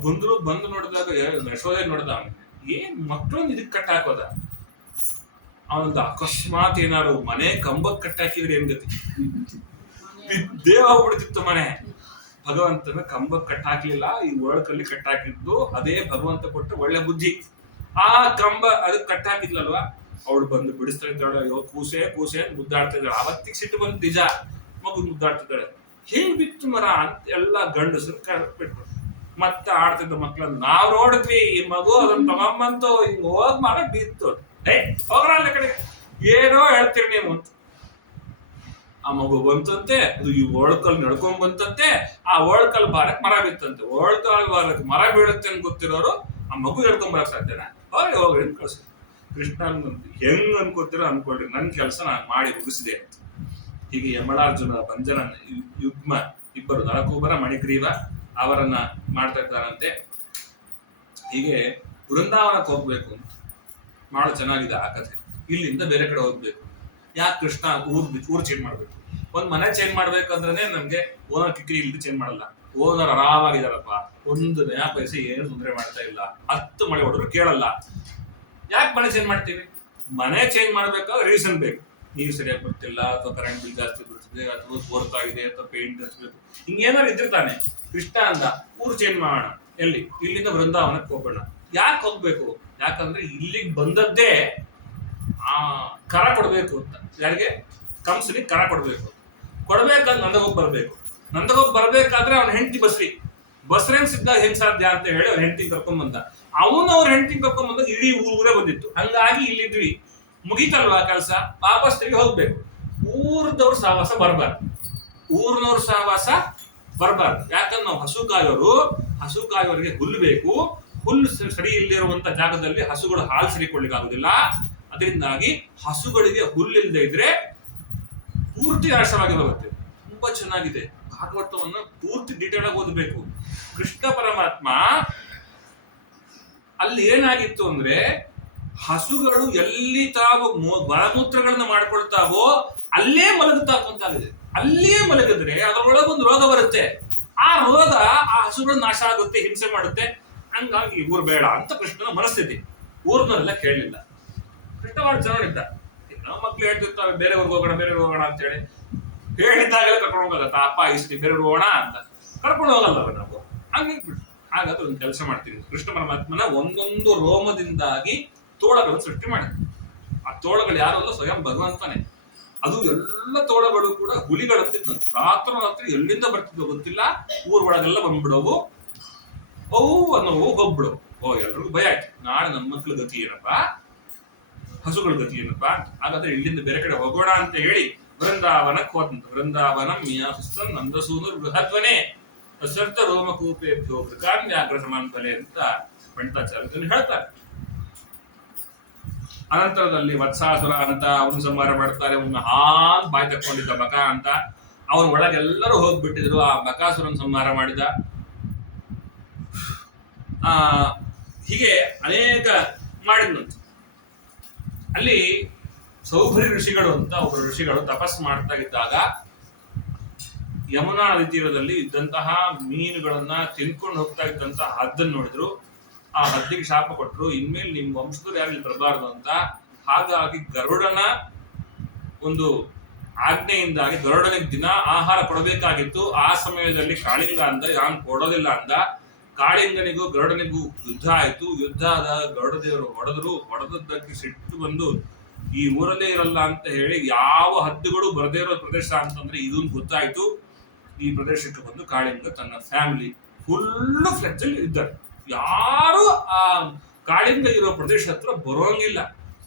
ಬಂದು ನೋಡಿದಾಗ ಯಶೋದೆ ನೋಡ್ದ, ಏನ್ ಮಕ್ಕಳನ್ನ ಇದಕ್ ಕಟ್ಟಾಕೋದ. ಅವನಂದ ಅಕಸ್ಮಾತ್ ಏನಾರು ಮನೆ ಕಂಬಕ್ ಕಟ್ಟಾಕಿದ್ರೆ ಏನ್ ಗತಿ, ಬಿದ್ದೇ ಹೋಗ್ಬಿಡ್ತಿತ್ತು ಮನೆ. ಭಗವಂತನ ಕಂಬಕ್ ಕಟ್ಟಾಕ್ಲಿಲ್ಲ, ಈ ಒಳಕಲ್ಲಿ ಕಟ್ಟಾಕಿದ್ದು ಅದೇ ಭಗವಂತ ಕೊಟ್ಟ ಒಳ್ಳೆ ಬುದ್ಧಿ. ಆ ಕಂಬ ಅದಕ್ಕೆ ಕಟ್ಟಾಕಿದ್ಲಲ್ವಾ, ಅವಳು ಬಂದು ಬಿಡಿಸ್ತಾ ಇದ್ದಾಳೆ. ಅಯ್ಯೋ ಕೂಸೆ ಅಂತ ಮುದ್ದಾಡ್ತಾ ಇದ್ದಾಳೆ. ಅವತ್ತಿಗೆ ಸಿಟ್ಟು ಬಂದು ನಿಜ, ಮಗು ಮುದ್ದಾಡ್ತಿದ್ದಾಳೆ. ಹೆಂಗ್ ಬಿತ್ತು ಮರ ಅಂತ ಎಲ್ಲ ಗಂಡಸರು ಬಿಟ್ರು. ಮತ್ತೆ ಆಡ್ತಿದ್ದ ಮಕ್ಳನ್ನ ನಾವ್ ನೋಡಿದ್ವಿ, ಈ ಮಗು ಅದನ್ನ ತಗೊಂಬಂತು, ಹಿಂಗ್ ಹೋಗ್ ಮರ ಬಿತ್ತು. ಹೋಗ್ರ ಅಲ್ಲ ಕಡೆ ಏನೋ ಹೇಳ್ತೀರಿ ನೀವು ಅಂತ. ಆ ಮಗು ಬಂತಂತೆ, ಅದು ಈ ಓಳ್ಕಲ್ ನಡ್ಕೊಂಡ್ ಬಂತಂತೆ, ಆ ಓಳ್ಕಲ್ ಬಾರಕ್ ಮರ ಬಿತ್ತಂತೆ. ಓಳ್ಕಲ್ ಬಾರಕ್ ಮರ ಬೀಳುತ್ತೆ ಅಂತ ಗೊತ್ತಿರೋರು ಆ ಮಗು ಹೇಳ್ಕೊಂಡ್ ಬರಕ್ ಸಾಧ್ಯನಾ? ಹೋಗ್ರಿ ಹೋಗ್ರಿ ಅಂತ ಕಳ್ಸಿ. ಕೃಷ್ಣ ಹೆಂಗ್ ಅನ್ಕೋತಿರೋ ಅನ್ಕೊಳ್ರಿ, ನನ್ ಕೆಲಸ ನಾನು ಮಾಡಿ ಮುಗಿಸಿದೆ ಅಂತ. ಹೀಗೆ ಯಮಳಾರ್ಜುನ ಭಂಜನ ಯುಗ್ಮ ಇಬ್ಬರು ನರಕೂಬರ ಮಣಿಗ್ರೀವ ಅವರನ್ನ ಮಾಡ್ತಾ ಇದ್ದಾರಂತೆ. ಹೀಗೆ ವೃಂದಾವನಕ್ಕೆ ಹೋಗ್ಬೇಕು ಅಂತ ಬಹಳ ಚೆನ್ನಾಗಿದೆ ಆ ಕಥೆ. ಇಲ್ಲಿಂದ ಬೇರೆ ಕಡೆ ಹೋಗ್ಬೇಕು. ಯಾಕೆ ಕೃಷ್ಣ ಊರ್ ಚೇಂಜ್ ಮಾಡ್ಬೇಕು? ಒಂದ್ ಮನೆ ಚೇಂಜ್ ಮಾಡ್ಬೇಕಂದ್ರೆ ನಮ್ಗೆ ಓನರ್ ಕಿಕ್ರಿ ಇಲ್ದು ಚೇಂಜ್ ಮಾಡಲ್ಲ. ಓನರ್ ಆರಾಮಾಗಿದಾರಪ್ಪ, ಒಂದು ನಯಾ ಪೈಸೆ ಏನು ತೊಂದರೆ ಮಾಡ್ತಾ ಇಲ್ಲ, 10 ಮಳೆ ಹೊಡೆದ್ರು ಕೇಳಲ್ಲ. ಯಾಕೆ ಮನೆ ಚೇಂಜ್ ಮಾಡ್ತೀವಿ? ಮನೆ ಚೇಂಜ್ ಮಾಡ್ಬೇಕಾದ್ರೆ ರೀಸನ್ ಬೇಕು. ನೀರು ಸರಿಯಾಗಿ ಬರ್ತಿಲ್ಲ, ಅಥವಾ ಕರೆಂಟ್ ಬಿಲ್ ಜಾಸ್ತಿ ಬರ್ತಿದೆ, ಅಥವಾ ಬೋರ್ತಾ ಇದೆ, ಅಥವಾ ಪೇಂಟ್ ಹಚ್ಬೇಕು, ಹಿಂಗೇನಾರು ಇದ್ದಿರ್ತಾನೆ. ಕೃಷ್ಣ ಅಂದ ಊರು ಚೇಂಜ್ ಮಾಡೋಣ. ಎಲ್ಲಿ? ಇಲ್ಲಿಂದ ವೃಂದಾವನಕ್ಕೆ ಹೋಗೋಣ. ಯಾಕೆ ಹೋಗ್ಬೇಕು? ಯಾಕಂದ್ರೆ ಇಲ್ಲಿಗೆ ಬಂದದ್ದೇ ಕರ ಕೊಡ್ಬೇಕು ಅಂತ. ಯಾರಿಗೆ? ಕಂಸನಿಗೆ ಕರ ಕೊಡ್ಬೇಕು. ಕೊಡ್ಬೇಕಾದ್ರೆ ನಂದಗೋಗಿ ಬರ್ಬೇಕು. ನಂದಗೋಗಿ ಬರ್ಬೇಕಾದ್ರೆ ಅವ್ನ ಹೆಂಡತಿ ಬಸ್ರೇನ್ ಸಿದ್ದಾಗ ಹೆಂಗ್ ಸಾಧ್ಯ ಅಂತ ಹೇಳಿ ಅವ್ರ ಹೆಂಡತಿ ಕರ್ಕೊಂಡ್ ಬಂದ. ಅವ್ರ ಹೆಂಡತಿ ಕರ್ಕೊಂಡ್ ಬಂದಾಗ ಇಡೀ ಊರೇ ಬಂದಿತ್ತು. ಹಂಗಾಗಿ ಇಲ್ಲಿದ್ವಿ. ಮುಗೀತಲ್ವಾ ಕೆಲಸ, ವಾಪಸ್ ತಿರುಗಿ ಹೋಗ್ಬೇಕು. ಊರ್ದವ್ರ ಸಹವಾಸ ಬರಬಾರ್ದು, ಊರ್ನವ್ರ ಸಹವಾಸ ಬರಬಾರ್ದು. ಯಾಕಂದ್ರೆ ನಾವು ಹಸು ಕಾಯೋರಿಗೆ ಹುಲ್ಲು ಬೇಕು. ಹುಲ್ಲು ಸರಿ ಇಲ್ಲದಿರುವಂತ ಜಾಗದಲ್ಲಿ ಹಸುಗಳು ಹಾಲು ಸರಿಕೊಳ್ಳಿಕ್ಕೆ ಆಗುದಿಲ್ಲ. ಅದರಿಂದಾಗಿ ಹಸುಗಳಿಗೆ ಹುಲ್ಲಿಲ್ಲದೆ ಇದ್ರೆ ಪೂರ್ತಿ ನಾಶವಾಗಿ ಹೋಗುತ್ತೆ. ತುಂಬಾ ಚೆನ್ನಾಗಿದೆ. ಭಾಗವತವನ್ನ ಪೂರ್ತಿ ಡೀಟೇಲ್ ಆಗಿ ಓದಬೇಕು. ಕೃಷ್ಣ ಪರಮಾತ್ಮ ಅಲ್ಲಿ ಏನಾಗಿತ್ತು ಅಂದ್ರೆ, ಹಸುಗಳು ಎಲ್ಲಿ ತಾವು ಮಲಮೂತ್ರಗಳನ್ನ ಮಾಡ್ಕೊಳ್ತಾವೋ ಅಲ್ಲೇ ಮಲಗುತ್ತಾಗಿದೆ. ಅಲ್ಲೇ ಮಲಗಿದ್ರೆ ಅದರೊಳಗೊಂದು ರೋಗ ಬರುತ್ತೆ. ಆ ರೋಗ ಆ ಹಸುಗಳು ನಾಶ ಆಗುತ್ತೆ, ಹಿಂಸೆ ಮಾಡುತ್ತೆ. ಹಂಗಾಗಿ ಊರ್ ಬೇಡ ಅಂತ ಕೃಷ್ಣನ ಮನಸ್ಥಿತಿ. ಊರ್ನವರೆಲ್ಲ ಕೇಳಲಿಲ್ಲ. ಕೃಷ್ಣ ಬಹಳ ಚೆನ್ನಾಗಿದ್ದ. ನಾವು ಮಕ್ಳು ಹೇಳ್ತಿರ್ತಾರೆ ಬೇರೆಯವ್ರಿಗೆ ಹೋಗೋಣ ಅಂತ ಹೇಳಿ. ಹೇಳಿದ್ದಾಗಲೇ ಕರ್ಕೊಂಡು ಹೋಗಲ್ಲ. ಅಪ್ಪ ಇಷ್ಟು ಬೇರೆಯವ್ರಿಗೆ ಹೋಗೋಣ ಅಂತ ಕರ್ಕೊಂಡು ಹೋಗಲ್ಲ ನಾವು. ಹಂಗೆ ಬಿಟ್ಟು ಹಾಗಾದ್ರೆ ಒಂದು ಕೆಲಸ ಮಾಡ್ತೀವಿ. ಕೃಷ್ಣ ಪರಮಾತ್ಮನ ಒಂದೊಂದು ರೋಮದಿಂದಾಗಿ ತೋಳಗಳನ್ನು ಸೃಷ್ಟಿ ಮಾಡಿದ್ರು. ಆ ತೋಳಗಳು ಯಾರಲ್ಲ, ಸ್ವಯಂ ಭಗವಂತನೇ. ಅದು ಎಲ್ಲ ತೋಳಗಳು ಕೂಡ ಹುಲಿಗಳಂತಿದ್ದಂತೆ. ರಾತ್ರಿ ಎಲ್ಲಿಂದ ಬರ್ತಿದ್ವು ಗೊತ್ತಿಲ್ಲ. ಊರ್ ಒಳಗೆಲ್ಲ ಬಂದ್ಬಿಡೋವು. ಅವು ಅನ್ನೋವು ಹೋಗ್ಬಿಡೋವು. ಎಲ್ರಿಗೂ ಭಯ ಆಯ್ತು. ನಾಳೆ ನಮ್ಮ ಮಕ್ಳ ಗತಿ ಏನಪ್ಪ, ಹಸುಗಳ ಗತಿ ಏನಪ್ಪಾ. ಹಾಗಾದ್ರೆ ಇಲ್ಲಿಂದ ಬೇರೆ ಕಡೆ ಹೋಗೋಣ ಅಂತ ಹೇಳಿ ವೃಂದಾವನಕ್ಕೆ ಹೋದಂತ. ವೃಂದಾವನ ಮಿಯಾಸನ್ ನಂದಸೂನು ಬೃಹದ್ವನೇ ಅಸರ್ಥ ರೋಮಕೂಪೇಭ್ಯೋ ಮೃಗಾನ್ಯಾಗ್ರ ಸಮಾಂತಲೆ ಅಂತ ಪಂಡಿತಾಚಾರ್ಯರು ಹೇಳ್ತಾರೆ. ಅನಂತರದಲ್ಲಿ ವತ್ಸಾಸುರ ಅಂತ ಅವನು ಸಂಹಾರ ಮಾಡ್ತಾರೆ. ಅವನು ಬಾಯಿ ತಕ್ಕೊಂಡಿದ್ದ ಬಕ ಅಂತ. ಅವನ ಒಳಗೆಲ್ಲರೂ ಹೋಗ್ಬಿಟ್ಟಿದ್ರು. ಆ ಬಕಾಸುರನ್ ಸಂಹಾರ ಮಾಡಿದ. ಹೀಗೆ ಅನೇಕ ಮಾಡಿದ್ನಂತ. ಅಲ್ಲಿ ಸೌಭರಿ ಋಷಿಗಳು ಅಂತ ಒಬ್ಬರು ಋಷಿಗಳು ತಪಸ್ ಮಾಡ್ತಾ ಇದ್ದಾಗ ಯಮುನಾ ನದಿ ತೀರದಲ್ಲಿ ಇದ್ದಂತಹ ಮೀನುಗಳನ್ನ ತಿನ್ಕೊಂಡು ಹೋಗ್ತಾ ಇದ್ದಂತಹ ಹದ್ದನ್ನು ನೋಡಿದ್ರು. ಆ ಹದ್ದಿಗೆ ಶಾಪ ಕೊಟ್ಟರು, ಇನ್ಮೇಲೆ ನಿಮ್ ವಂಶದವ್ರು ಯಾರು ಇಲ್ಲಿ ಬರಬಾರ್ದು ಅಂತ. ಹಾಗಾಗಿ ಗರುಡನ ಒಂದು ಆಜ್ಞೆಯಿಂದಾಗಿ ಗರುಡನಿಗೆ ದಿನ ಆಹಾರ ಕೊಡಬೇಕಾಗಿತ್ತು. ಆ ಸಮಯದಲ್ಲಿ ಕಾಳಿಂಗ ಅಂದ ನಾನು ಕೊಡೋದಿಲ್ಲ ಅಂದ. ಕಾಳಿಂಗನಿಗೂ ಗರುಡನಿಗೂ ಯುದ್ಧ ಆಯ್ತು. ಯುದ್ಧ ಆದಾಗ ಗರುಡ ದೇವರು ಹೊಡೆದದ್ದಕ್ಕೆ ಸಿಟ್ಟು ಬಂದು ಈ ಊರಲ್ಲೇ ಇರಲ್ಲ ಅಂತ ಹೇಳಿ ಯಾವ ಹದ್ದುಗಳು ಬರದೇ ಇರೋ ಪ್ರದೇಶ ಅಂತಂದ್ರೆ ಇದೊಂದು ಗೊತ್ತಾಯ್ತು. ಈ ಪ್ರದೇಶಕ್ಕೆ ಬಂದು ಕಾಳಿಂಗ ತನ್ನ ಫ್ಯಾಮಿಲಿ ಫುಲ್ ಫ್ಲೆಕ್ಸ್ ಅಲ್ಲಿ ಇದ್ದಾರೆ. ಯಾರು ಆ ಕಾಳಿಂಗ ಇರೋ ಪ್ರದೇಶ ಹತ್ರ ಬರೋಂಗಿಲ್ಲ,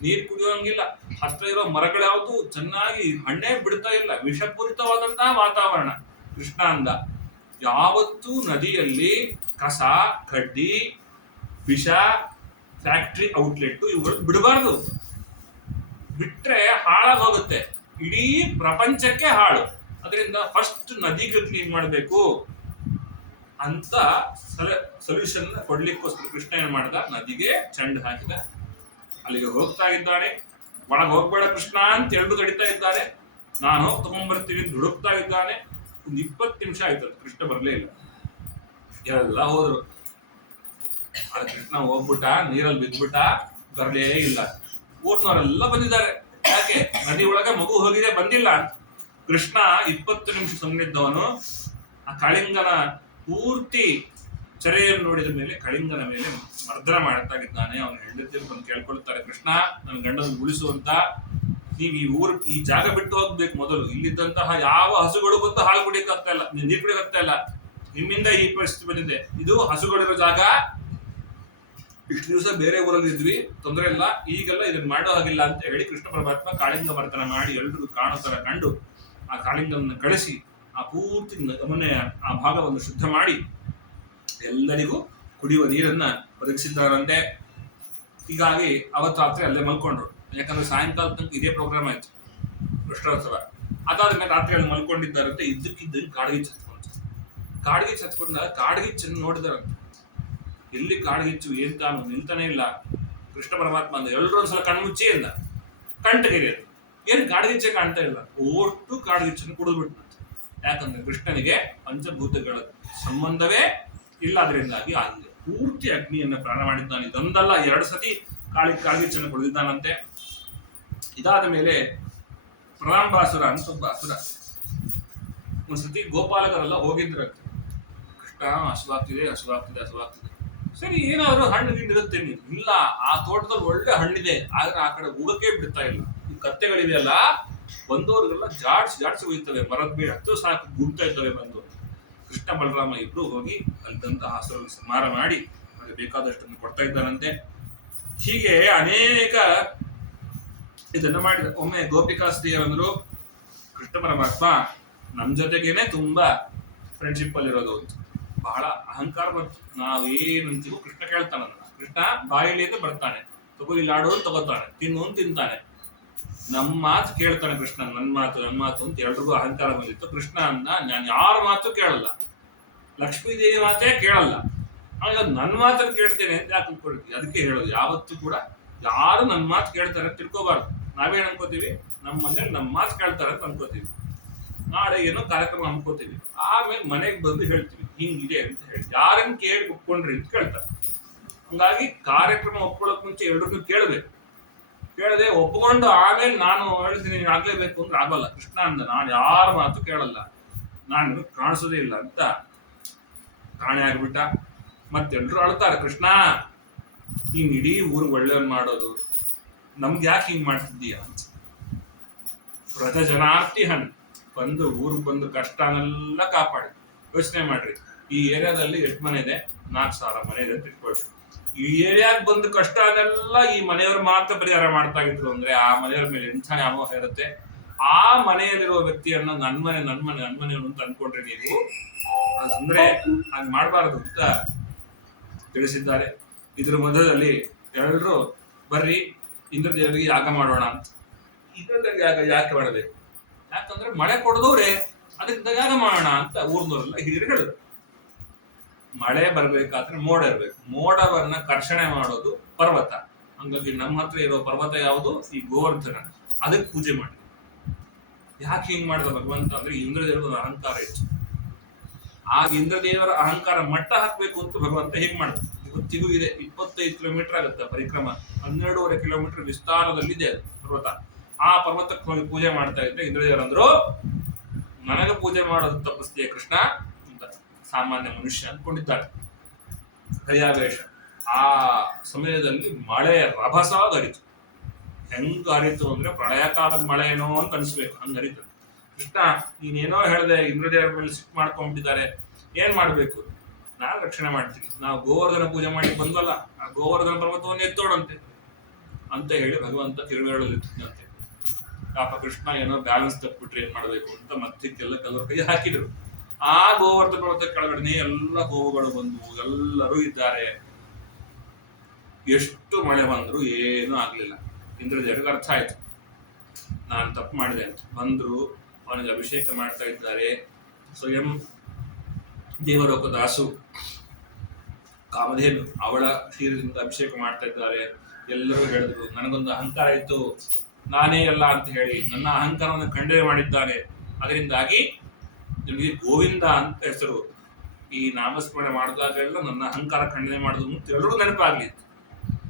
ನೀರು ಕುಡಿಯೋಂಗಿಲ್ಲ. ಹತ್ರ ಇರೋ ಮರಗಳು ಯಾವುದು ಚೆನ್ನಾಗಿ ಹಣ್ಣೆ ಬಿಡ್ತಾ ಇಲ್ಲ. ವಿಷಪೂರಿತವಾದಂತಹ ವಾತಾವರಣ. ಕೃಷ್ಣ ಅಂದ ಯಾವತ್ತೂ ನದಿಯಲ್ಲಿ ಕಸ, ಕಡ್ಡಿ, ವಿಷ, ಫ್ಯಾಕ್ಟ್ರಿ ಔಟ್ಲೆಟ್ ಇವುಗಳು ಬಿಡಬಾರ್ದು. ಬಿಟ್ರೆ ಹಾಳಾಗಿ ಹೋಗುತ್ತೆ, ಇಡೀ ಪ್ರಪಂಚಕ್ಕೆ ಹಾಳು. ಅದರಿಂದ ಫಸ್ಟ್ ನದಿಗೆ ಕ್ಲೀನ್ ಮಾಡಬೇಕು ಅಂತ ಸೊಲ್ಯೂಷನ್ ಕೊಡ್ಲಿಕ್ಕೋಸ್ಕರ ಕೃಷ್ಣ ಏನ್ ಮಾಡ್ದ, ನದಿಗೆ ಚೆಂಡು ಹಾಕಿದ. ಅಲ್ಲಿಗೆ ಹೋಗ್ತಾ ಇದ್ದಾನೆ. ಒಳಗೆ ಹೋಗ್ಬೇಡ ಕೃಷ್ಣ ಅಂತ ಎಲ್ರು ತಡಿತಾ ಇದ್ದಾರೆ. ನಾನು ಹೋಗಿ ತಗೊಂಡ್ಬರ್ತೀನಿ ದುಡುಕ್ತಾ ಇದ್ದಾನೆ. ಒಂದು 20 ನಿಮಿಷ ಆಯ್ತು, ಕೃಷ್ಣ ಬರ್ಲೇ ಇಲ್ಲ. ಎಲ್ಲ ಹೋದ್ರು. ಕೃಷ್ಣ ಹೋಗ್ಬಿಟ್ಟ, ನೀರಲ್ಲಿ ಬಿದ್ಬಿಟ್ಟ, ಬರ್ಲೇ ಇಲ್ಲ. ಊರ್ನವರೆಲ್ಲ ಬಂದಿದ್ದಾರೆ. ಯಾಕೆ? ನದಿ ಒಳಗೆ ಮಗು ಹೋಗಿದೆ, ಬಂದಿಲ್ಲ ಅಂತ. ಕೃಷ್ಣ 20 ನಿಮಿಷ ಸುಮ್ಮನಿದ್ದವನು ಆ ಕಾಳಿಂಗನ ಪೂರ್ತಿ ಚರೆಯನ್ನು ನೋಡಿದ ಮೇಲೆ ಕಳಿಂಗನ ಮೇಲೆ ಮರ್ದನ ಮಾಡ್ತಾ ಇದ್ದಾನೆ. ಅವನ ಹೆಂಡತಿಯರು ಬಂದು ಕೇಳ್ಕೊಳ್ತಾರೆ, ಕೃಷ್ಣ ನನ್ನ ಗಂಡನ ಉಳಿಸುವಂತ, ನೀವು ಈ ಜಾಗ ಬಿಟ್ಟು ಹೋಗ್ಬೇಕು. ಮೊದಲು ಇಲ್ಲಿದ್ದಂತಹ ಯಾವ ಹಸುಗಳು ಬಂದು ಹಾಳು ಕುಡಿಯಕ್ಕಾಗ್ತಾ ಇಲ್ಲ, ನೀರು ಕುಡಿಯಕ್ಕಾಗ್ತಾ ಇಲ್ಲ. ನಿಮ್ಮಿಂದ ಈ ಪರಿಸ್ಥಿತಿ ಬಂದಿದೆ. ಇದು ಹಸುಗಳಿರೋ ಜಾಗ, ಇಷ್ಟು ದಿವಸ ಬೇರೆ ಊರಲ್ಲಿ ಇದ್ವಿ, ತೊಂದರೆ ಇಲ್ಲ, ಈಗೆಲ್ಲ ಇದನ್ನ ಮಾಡೋ ಹಾಗಿಲ್ಲ ಅಂತ ಹೇಳಿ ಕೃಷ್ಣ ಪರಮಾತ್ಮ ಕಾಳಿಂಗ ಮರ್ತನ ಮಾಡಿ ಎಲ್ರಿಗೂ ಕಾಣೋ ತರ ಕಂಡು ಆ ಕಾಳಿಂಗವನ್ನು ಕಳಿಸಿ ಆ ಪೂರ್ತಿ ನಮೂನೆಯ ಆ ಭಾಗವನ್ನು ಶುದ್ಧ ಮಾಡಿ ಎಲ್ಲರಿಗೂ ಕುಡಿಯುವ ನೀರನ್ನ ಒದಗಿಸಿದ್ದಾರಂತೆ. ಹೀಗಾಗಿ ಅವತ್ತು ರಾತ್ರಿ ಅಲ್ಲೇ ಮಲ್ಕೊಂಡ್ರು. ಯಾಕಂದ್ರೆ ಸಾಯಂಕಾಲ ತನಕ ಇದೇ ಪ್ರೋಗ್ರಾಮ್ ಆಯ್ತು ಕೃಷ್ಣೋತ್ಸವ. ಅದಾದ್ಮೇಲೆ ರಾತ್ರಿ ಅಲ್ಲಿ ಮಲ್ಕೊಂಡಿದ್ದಾರಂತೆ. ಇದ್ದಕ್ಕಿದ್ದಂಗೆ ಕಾಡ್ಗಿಚ್ಚು ಹತ್ಕೊಂಡಾಗ ಕಾಡ್ಗಿಚ್ಚನ್ನು ನೋಡಿದಾರಂತೆ. ಎಲ್ಲಿ ಕಾಡ್ಗಿಚ್ಚು ಏನ್ ತಾನು ನಿಲ್ತಾನೆ ಇಲ್ಲ. ಕೃಷ್ಣ ಪರಮಾತ್ಮ ಅಂದ ಎಲ್ಲರೂ ಒಂದ್ಸಲ ಕಣ್ಮುಚ್ಚಿ ಅಂದ, ಕಂಟಗಿರಿ ಅಂತ. ಏನ್ ಕಾಡ್ಗಿಚ್ಚೆ ಕಾಣ್ತಾ ಇಲ್ಲ, ಒಟ್ಟು ಕಾಡ್ಗಿಚ್ಚನ್ನು ಕುಡಿದ್ಬಿಟ್ಟು. ಯಾಕಂದ್ರೆ ಕೃಷ್ಣನಿಗೆ ಪಂಚಭೂತಗಳ ಸಂಬಂಧವೇ ಇಲ್ಲ, ಅದರಿಂದಾಗಿ ಆಗಿದೆ. ಪೂರ್ತಿ ಅಗ್ನಿಯನ್ನು ಪ್ರಾಣ ಮಾಡಿದ್ದಾನೆ. ಇದೊಂದಲ್ಲ 2 ಸತಿ ಕಾಡ್ಗಿಚ್ಚನ್ನು ಕುಡಿದಿದ್ದಾನಂತೆ. ಇದಾದ ಮೇಲೆ ಪ್ರಲಾಂಬಾಸುರ ಅಂತ ಒಬ್ಬ ಅಸುರ ಒಂದ್ಸತಿ ಗೋಪಾಲಕರೆಲ್ಲ ಹೋಗಿದ್ರಂತೆ. ಕೃಷ್ಣ ಹಸುವಾಗ್ತಿದೆ. ಸರಿ, ಏನಾದ್ರು ಹಣ್ಣು ಗಿಂಡಿರುತ್ತೆ ನೀವು? ಇಲ್ಲ, ಆ ತೋಟದಲ್ಲಿ ಒಳ್ಳೆ ಹಣ್ಣಿದೆ, ಆದ್ರೆ ಆ ಕಡೆ ಹೋಗಕ್ಕೆ ಬಿಡ್ತಾ ಇಲ್ಲ. ಈ ಕತ್ತೆಗಳಿದೆಯಲ್ಲ, ಬಂದವ್ರಿಗೆಲ್ಲ ಜಾಡ್ಸಿ ಹೋಯ್ತವೆ. ಮರದ ಬೇಡ ಹತ್ತು ಸಾಕು ಗುಡ್ತಾ ಇರ್ತವೆ ಬಂದು. ಕೃಷ್ಣ ಬಲರಾಮ ಇಬ್ರು ಹೋಗಿ ಅಲ್ಲಿದ್ದಂತಹ ಹಸುರನ್ನು ಸಂಹಾರ ಮಾಡಿ ಅದಕ್ಕೆ ಬೇಕಾದಷ್ಟನ್ನು ಕೊಡ್ತಾ ಇದ್ದಾನಂತೆ. ಹೀಗೆ ಅನೇಕ ಇದನ್ನ ಮಾಡಿದ. ಒಮ್ಮೆ ಗೋಪಿಕಾಸ್ತ್ರೀಯರಂದ್ರು, ಕೃಷ್ಣ ಪರಮಾತ್ಮ ನಮ್ ಜೊತೆಗೇನೆ ತುಂಬಾ ಫ್ರೆಂಡ್ಶಿಪ್ ಅಲ್ಲಿ ಇರೋದು ಅಂತ. ಬಹಳ ಅಹಂಕಾರ ಬಂತು. ನಾವೇನಂತೀವೋ ಕೃಷ್ಣ ಕೇಳ್ತಾನ. ಕೃಷ್ಣ ಬಾಯಲ್ಲಿ ಬರ್ತಾನೆ, ತಗೋ ಇಲ್ಲಿ ಆಡೋದು ತಗೋತಾನೆ, ತಿಂತಾನೆ. ನಮ್ಮ ಮಾತು ಕೇಳ್ತಾನೆ ಕೃಷ್ಣ. ನನ್ನ ಮಾತು ಅಂತ ಎಲ್ರಿಗೂ ಅಹಂಕಾರ ಬಂದಿತ್ತು. ಕೃಷ್ಣ ಅಂದ, ನಾನು ಯಾರ ಮಾತು ಕೇಳಲ್ಲ, ಲಕ್ಷ್ಮೀದೇವಿ ಮಾತೇ ಕೇಳಲ್ಲ, ನನ್ನ ಮಾತನ್ನು ಕೇಳ್ತೇನೆ ಅಂತ ಯಾಕೆ ಅನ್ಕೊಳ್ತೀವಿ? ಅದಕ್ಕೆ ಹೇಳೋದು, ಯಾವತ್ತೂ ಕೂಡ ಯಾರು ನನ್ನ ಮಾತು ಕೇಳ್ತಾರೆ ಅಂತ ತಿಳ್ಕೋಬಾರ್ದು. ನಾವೇನ್ ಅನ್ಕೋತೀವಿ, ನಮ್ಮ ಮನೇಲಿ ನಮ್ಮ ಮಾತು ಕೇಳ್ತಾರೆ ಅಂತ ಅನ್ಕೋತೀವಿ. ನಾಳೆ ಏನೋ ಕಾರ್ಯಕ್ರಮ ಅನ್ಕೋತೀವಿ, ಆಮೇಲೆ ಮನೆಗೆ ಬಂದು ಹೇಳ್ತೀವಿ ಹಿಂಗಿದೆ ಅಂತ ಹೇಳಿ. ಯಾರನ್ನು ಕೇಳಿ ಒಪ್ಕೊಂಡ್ರಿ ಅಂತ ಕೇಳ್ತಾರೆ. ಹಂಗಾಗಿ ಕಾರ್ಯಕ್ರಮ ಒಪ್ಕೊಳ್ಳೋಕ್ ಮುಂಚೆ ಎಲ್ರನ್ನೂ ಕೇಳಬೇಕು. ಕೇಳದೆ ಒಪ್ಕೊಂಡು ಆಮೇಲೆ ನಾನು ಹೇಳ್ತೀನಿ ನೀನು ಆಗ್ಲೇಬೇಕು ಅಂದ್ರೆ ಆಗಲ್ಲ. ಕೃಷ್ಣ ಅಂದ, ನಾನು ಯಾರ ಮಾತು ಕೇಳಲ್ಲ, ನಾನು ಕಾಣಿಸೋದೇ ಇಲ್ಲ ಅಂತ ಕಾಣೆ ಆಗ್ಬಿಟ್ಟ. ಮತ್ತೆಲ್ರು ಅಳ್ತಾರೆ, ಕೃಷ್ಣ ನೀನ್ ಇಡೀ ಊರಿಗೆ ಒಳ್ಳೆಯವ್ರು ಮಾಡೋದು, ನಮ್ಗೆ ಯಾಕೆ ಹಿಂಗ್ ಮಾಡ್ತಿದ್ದೀಯ ಅಂತ. ವ್ರತ ಜನಾರ್ತಿ ಹಣ್ ಬಂದು ಊರಿಗೆ ಬಂದು ಕಷ್ಟನೆಲ್ಲ ಕಾಪಾಡಿ. ಯೋಚನೆ ಮಾಡ್ರಿ, ಈ ಏರಿಯಾದಲ್ಲಿ ಎಷ್ಟು ಮನೆ ಇದೆ? 4,000 ಮನೆ ಇದೆ ಅಂತ ಇಟ್ಕೊಳ್ರಿ. ಈ ಏರಿಯಾಗ ಬಂದು ಕಷ್ಟ ಅದೆಲ್ಲ ಈ ಮನೆಯವ್ರು ಮಾತ್ರ ಪರಿಹಾರ ಮಾಡ್ತಾ ಇದ್ರು ಅಂದ್ರೆ ಆ ಮನೆಯವ್ರ ಮೇಲೆ ಎಂಥ ಅಮೋಹ ಇರುತ್ತೆ. ಆ ಮನೆಯಲ್ಲಿರುವ ವ್ಯಕ್ತಿಯನ್ನ ನನ್ ಮನೆ ಅಂತ ಅನ್ಕೊಂಡ್ರೆ ನೀವು, ಅಂದ್ರೆ ಹಾಗೆ ಮಾಡಬಾರದು ಅಂತ ತಿಳಿಸಿದ್ದಾರೆ. ಇದ್ರ ಮಧ್ಯದಲ್ಲಿ ಎಲ್ಲರೂ ಬರ್ರಿ ಇಂದ್ರದೇವರಿಗೆ ಯಾಗ ಮಾಡೋಣ ಅಂತ. ಇಂದ್ರದೇವರಿಗೆ ಯಾಗ ಯಾಕೆ ಮಾಡಬೇಕು? ಯಾಕಂದ್ರೆ ಮಳೆ ಕೊಡದವ್ರೆ, ಅದರಿಂದ ಯಾಗ ಮಾಡೋಣ ಅಂತ ಊರ್ನವರೆಲ್ಲ ಹಿರಿಯರು ಹೇಳಿದ್ರು. ಮಳೆ ಬರ್ಬೇಕಾದ್ರೆ ಮೋಡ ಇರ್ಬೇಕು, ಮೋಡವನ್ನ ಕರ್ಷಣೆ ಮಾಡೋದು ಪರ್ವತ. ಹಂಗಾಗಿ ನಮ್ಮ ಹತ್ರ ಇರೋ ಪರ್ವತ ಯಾವುದು? ಈ ಗೋವರ್ಧನ. ಅದಕ್ಕೆ ಪೂಜೆ ಮಾಡಿ. ಯಾಕೆ ಹಿಂಗ್ ಮಾಡಿದ ಭಗವಂತ ಅಂದ್ರೆ ಇಂದ್ರದೇವರ ಅಹಂಕಾರ ಇತ್ತು. ಆ ಇಂದ್ರದೇವರ ಅಹಂಕಾರ ಮಟ್ಟ ಹಾಕ್ಬೇಕು ಅಂತ ಭಗವಂತ ಹೇಗ್ ಮಾಡಿದ. ಇವತ್ತಿಗೂ ಇದೆ, 25 ಕಿಲೋಮೀಟರ್ ಆಗುತ್ತೆ ಪರಿಕ್ರಮ, 12.5 ಕಿಲೋಮೀಟರ್ ವಿಸ್ತಾರದಲ್ಲಿದೆ ಪರ್ವತ. ಆ ಪರ್ವತಕ್ಕೆ ಹೋಗಿ ಪೂಜೆ ಮಾಡ್ತಾ ಇದ್ರೆ ಇಂದ್ರದೇವರಂದ್ರು, ನನಗೆ ಪೂಜೆ ಮಾಡೋದು ತಪ್ಪಿಸ್ತೀಯ ಕೃಷ್ಣ ಅಂತ ಸಾಮಾನ್ಯ ಮನುಷ್ಯ ಅನ್ಕೊಂಡಿದ್ದಾರೆ. ಕರಿಯಾವೇಶ. ಆ ಸಮಯದಲ್ಲಿ ಮಳೆ ರಭಸವಾಗಿ ಹರಿತು. ಹೆಂಗ್ ಹರಿತು ಅಂದ್ರೆ ಪ್ರಳಯ ಕಾಲದ ಮಳೆ ಏನೋ ಅಂತ ಅನ್ಸ್ಬೇಕು, ಹಂಗ ಹರಿತು. ಕೃಷ್ಣ ನೀನೇನೋ ಹೇಳ್ದೆ, ಇಂದ್ರದೇವರ ಮೇಲೆ ಸಿಟ್ಟು ಮಾಡ್ಕೊಂಡ್ಬಿಟ್ಟಿದ್ದಾರೆ, ಏನ್ ಮಾಡ್ಬೇಕು? ನಾನು ರಕ್ಷಣೆ ಮಾಡ್ತೀನಿ. ನಾವು ಗೋವರ್ಧನ ಪೂಜೆ ಮಾಡಿ ಬಂದ್ವಲ್ಲ, ಆ ಗೋವರ್ಧನ ಪರ್ವತವನ್ನು ಎತ್ತೋಡಂತೆ ಅಂತ ಹೇಳಿ ಭಗವಂತ ತಿರುವೇಳಲಿತ್ತಂತೆ. ಪಾಪ ಕೃಷ್ಣ ಏನೋ ಬ್ಯಾಲೆನ್ಸ್ ತಪ್ಪಿಟ್ರೆ ಏನ್ ಮಾಡ್ಬೇಕು ಅಂತ ಮತ್ತಿಕ್ಕೆಲ್ಲ ಕೆಲವರು ಕೈ ಹಾಕಿದ್ರು. ಆ ಗೋವರ್ಧನ ಪರ್ವತ ಕೆಳಗಡೆ ಎಲ್ಲ ಗೋವುಗಳು ಬಂದು ಎಲ್ಲರೂ ಇದ್ದಾರೆ. ಎಷ್ಟು ಮಳೆ ಬಂದ್ರು ಏನೂ ಆಗ್ಲಿಲ್ಲ. ಇಂದ್ರದೇವರಿಗೆ ಅರ್ಥ ಆಯ್ತು, ನಾನು ತಪ್ಪು ಮಾಡಿದೆ ಅಂತ. ಬಂದ್ರು, ಅವನಿಗೆ ಅಭಿಷೇಕ ಮಾಡ್ತಾ ಇದ್ದಾರೆ. ಸ್ವಯಂ ದೇವಲೋಕದ ಹಸು ಕಾಮಧೇನು, ಅವಳ ಕ್ಷೀರದಿಂದ ಅಭಿಷೇಕ ಮಾಡ್ತಾ ಇದ್ದಾರೆ. ಎಲ್ಲರೂ ಹೇಳಿದ್ರು, ನನಗೊಂದು ಅಹಂಕಾರ ಇತ್ತು, ನಾನೇ ಎಲ್ಲ ಅಂತ ಹೇಳಿ ನನ್ನ ಅಹಂಕಾರವನ್ನು ಖಂಡನೆ ಮಾಡಿದ್ದಾನೆ. ಅದರಿಂದಾಗಿ ನಿಮಗೆ ಗೋವಿಂದ ಅಂತ ಹೆಸರು. ಈ ನಾಮಸ್ಮರಣೆ ಮಾಡಿದಾಗೆಲ್ಲ ನನ್ನ ಅಹಂಕಾರ ಖಂಡನೆ ಮಾಡುದು ಅಂತ ಎಲ್ಲರೂ ನೆನಪಾಗ್ಲಿ.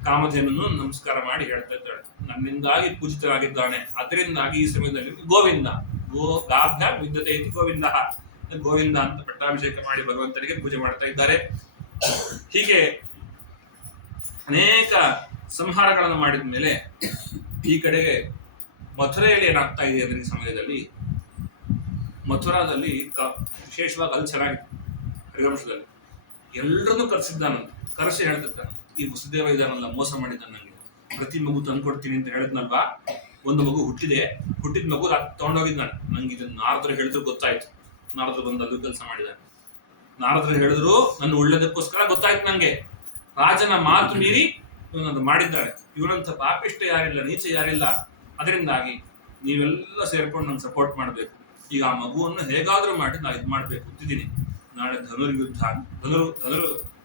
ಕಾಮಧೇನನ್ನು ನಮಸ್ಕಾರ ಮಾಡಿ ಹೇಳ್ತಾ ಇದ್ದಾಳೆ, ನನ್ನಿಂದಾಗಿ ಪೂಜಿತರಾಗಿದ್ದಾನೆ, ಅದರಿಂದಾಗಿ ಈ ಸಮಯದಲ್ಲಿ ಗೋವಿಂದ ಗಾಭ್ಯ ವಿದ್ಯತೆ ಇತಿ ಗೋವಿಂದ ಗೋವಿಂದ ಅಂತ ಪಟ್ಟಾಭಿಷೇಕ ಮಾಡಿ ಭಗವಂತನಿಗೆ ಪೂಜೆ ಮಾಡ್ತಾ ಇದ್ದಾರೆ. ಹೀಗೆ ಅನೇಕ ಸಂಹಾರಗಳನ್ನು ಮಾಡಿದ ಮೇಲೆ ಈ ಕಡೆಗೆ ಮಥುರೆಯಲ್ಲಿ ಏನಾಗ್ತಾ ಇದೆ ಅಂದ್ರೆ ಈ ಸಮಯದಲ್ಲಿ ಮಥುರಾದಲ್ಲಿ ವಿಶೇಷವಾಗಿ ಅಲ್ಲಿ ಚೆನ್ನಾಗಿತ್ತು. ಹರಿವಂಶದಲ್ಲಿ ಎಲ್ಲರನ್ನೂ ಕರೆಸಿದ್ದಾನಂತ. ಕರೆಸಿ ಹೇಳ್ತಿರ್ತಾನೆ, ಈ ವಸುದೇವ ಇದಾನಲ್ಲ ಮೋಸ ಮಾಡಿದ ನಂಗೆ, ಪ್ರತಿ ಮಗು ತಂದ್ಕೊಡ್ತೀನಿ ಅಂತ ಹೇಳಿದ್ನಲ್ವಾ, ಒಂದು ಮಗು ಹುಟ್ಟಿದ ಮಗು ತಗೊಂಡೋಗಿದ್ ನಾನು. ನಂಗೆ ಇದನ್ನ ನಾರದ್ರು ಹೇಳಿದ್ರು ಗೊತ್ತಾಯ್ತು. ನಾರದ್ರು ಬಂದು ಅದು ಕೆಲಸ ಮಾಡಿದ್ದಾನೆ. ನಾರದ್ರು ಹೇಳಿದ್ರು ನನ್ನ ಒಳ್ಳೇದಕ್ಕೋಸ್ಕರ ಗೊತ್ತಾಯ್ತು ನಂಗೆ. ರಾಜನ ಮಾತು ಮೀರಿ ಇವನದು ಮಾಡಿದ್ದಾಳೆ. ಇವನಂತ ಪಾಪಿಷ್ಟ ಯಾರಿಲ್ಲ, ನೀಚ ಯಾರಿಲ್ಲ. ಅದರಿಂದಾಗಿ ನೀವೆಲ್ಲ ಸೇರ್ಕೊಂಡು ನಂಗೆ ಸಪೋರ್ಟ್ ಮಾಡಬೇಕು. ಈಗ ಆ ಮಗುವನ್ನು ಹೇಗಾದ್ರೂ ಮಾಡಿ ನಾ ಇದು ಮಾಡ್ಬೇಕು ಅಂತಿದ್ದೀನಿ. ನಾಳೆ ಧನುರ್ಯುದ್ಧ,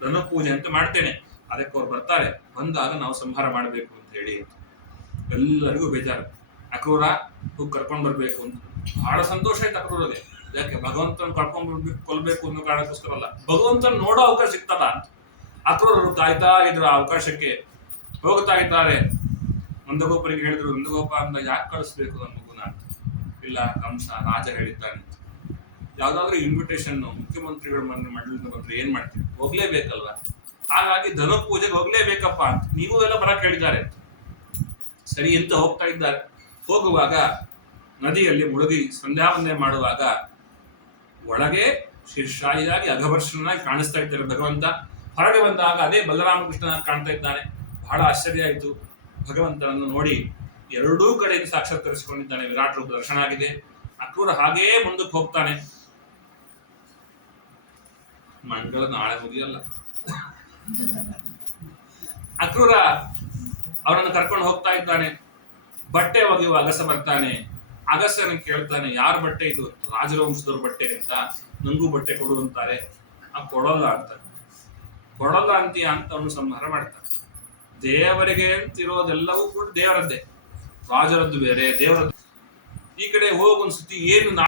ಧನು ಪೂಜೆ ಅಂತ ಮಾಡ್ತೇನೆ. ಅದಕ್ಕೆ ಅವ್ರು ಬರ್ತಾರೆ. ಬಂದಾಗ ನಾವು ಸಂಹಾರ ಮಾಡಬೇಕು ಅಂತ ಹೇಳಿ ಎಲ್ಲರಿಗೂ ಬೇಜಾರು. ಅಕ್ರೂರ ಹೋಗಿ ಕರ್ಕೊಂಡ್ ಬರ್ಬೇಕು ಅಂತ ಬಹಳ ಸಂತೋಷ ಆಯ್ತು ಅಕ್ರೂರಿಗೆ. ಯಾಕೆ ಭಗವಂತನ ಕರ್ಕೊಂಡ್ ಕೊಲ್ಬೇಕು ಅನ್ನೋ ಕಾರಣಕ್ಕೋಸ್ಕರ ಅಲ್ಲ, ಭಗವಂತನ ನೋಡೋ ಅವಕಾಶ ಸಿಗ್ತದ ಅಂತ. ಅಕ್ರೂರರು ಕಾಯ್ತಾ ಇದ್ರು ಆ ಅವಕಾಶಕ್ಕೆ. ಹೋಗ್ತಾ ಇದ್ದಾರೆ. ನಂದಗೋಪರಿಗೆ ಹೇಳಿದ್ರು, ನಂದಗೋಪ ಅಂತ ಯಾಕೆ ಕಳಿಸ್ಬೇಕು ನನ್ನ ಮಗುನ ಅಂತ. ಇಲ್ಲ, ಕಂಸ ರಾಜ ಹೇಳಿದ್ದಾನೆ. ಯಾವ್ದಾದ್ರು ಇನ್ವಿಟೇಷನ್ ಮುಖ್ಯಮಂತ್ರಿಗಳ ಮಂಡಳಿಂದ ಬಂದ್ರೆ ಏನ್ ಮಾಡ್ತೀವಿ, ಹೋಗ್ಲೇಬೇಕಲ್ವಾ. ಹಾಗಾಗಿ ಧನು ಪೂಜೆಗೆ ಹೋಗ್ಲೇಬೇಕಪ್ಪ ಅಂತ ನೀವು ಎಲ್ಲ ಬರಕ್ ಹೇಳಿದ್ದಾರೆ. ಸರಿ ಅಂತ ಹೋಗ್ತಾ ಇದ್ದಾರೆ. ಹೋಗುವಾಗ ನದಿಯಲ್ಲಿ ಮುಳುಗಿ ಸಂಧ್ಯಾವಂದನೆ ಮಾಡುವಾಗ ಒಳಗೆ ಶಿರ್ಷಾಯಿಯಾಗಿ ಅಘಭರ್ಷನಾಗಿ ಕಾಣಿಸ್ತಾ ಇದ್ದಾರೆ ಭಗವಂತ. ಹೊರಗೆ ಬಂದಾಗ ಅದೇ ಬಲರಾಮಕೃಷ್ಣನಾಗಿ ಕಾಣ್ತಾ ಇದ್ದಾನೆ. ಬಹಳ ಆಶ್ಚರ್ಯ ಆಯಿತು. ಭಗವಂತನನ್ನು ನೋಡಿ ಎರಡೂ ಕಡೆಗೆ ಸಾಕ್ಷಾತ್ಕರಿಸಿಕೊಂಡಿದ್ದಾನೆ. ವಿರಾಟ್ ರೂಪ ದರ್ಶನ ಆಗಿದೆ. ಅಕ್ರೂರ ಹಾಗೇ ಮುಂದಕ್ಕೆ ಹೋಗ್ತಾನೆ. ಮಂಗಳ ನಾಳೆ ಮುಗಿಯಲ್ಲ. ಅಕ್ರೂರ ಅವರನ್ನು ಕರ್ಕೊಂಡು ಹೋಗ್ತಾ ಇದ್ದಾನೆ. ಬಟ್ಟೆ ಒಗೆಯುವ ಅಗಸ ಬರ್ತಾನೆ. ಅಗಸನ ಕೇಳ್ತಾನೆ, ಯಾರ ಬಟ್ಟೆ ಇದು? ರಾಜವಂಶದವ್ರ ಬಟ್ಟೆ ಅಂತ. ನಂಗೂ ಬಟ್ಟೆ ಕೊಡು ಅಂತಾರೆ. ಕೊಡಲ್ಲ ಅಂತ. ಕೊಡಲ್ಲ ಅಂತೀಯ ಅಂತ ಅವನು ಸಂಹಾರ ಮಾಡ್ತಾನೆ. ದೇವರಿಗೆ ಅಂತಿರೋದೆಲ್ಲವೂ ಕೂಡ ದೇವರದ್ದೇ. ರಾಜರದ್ದು ಬೇರೆ, ದೇವರದ್ದು. ಈ ಕಡೆ ಹೋಗೊಂದ್ಸತಿ ಏನು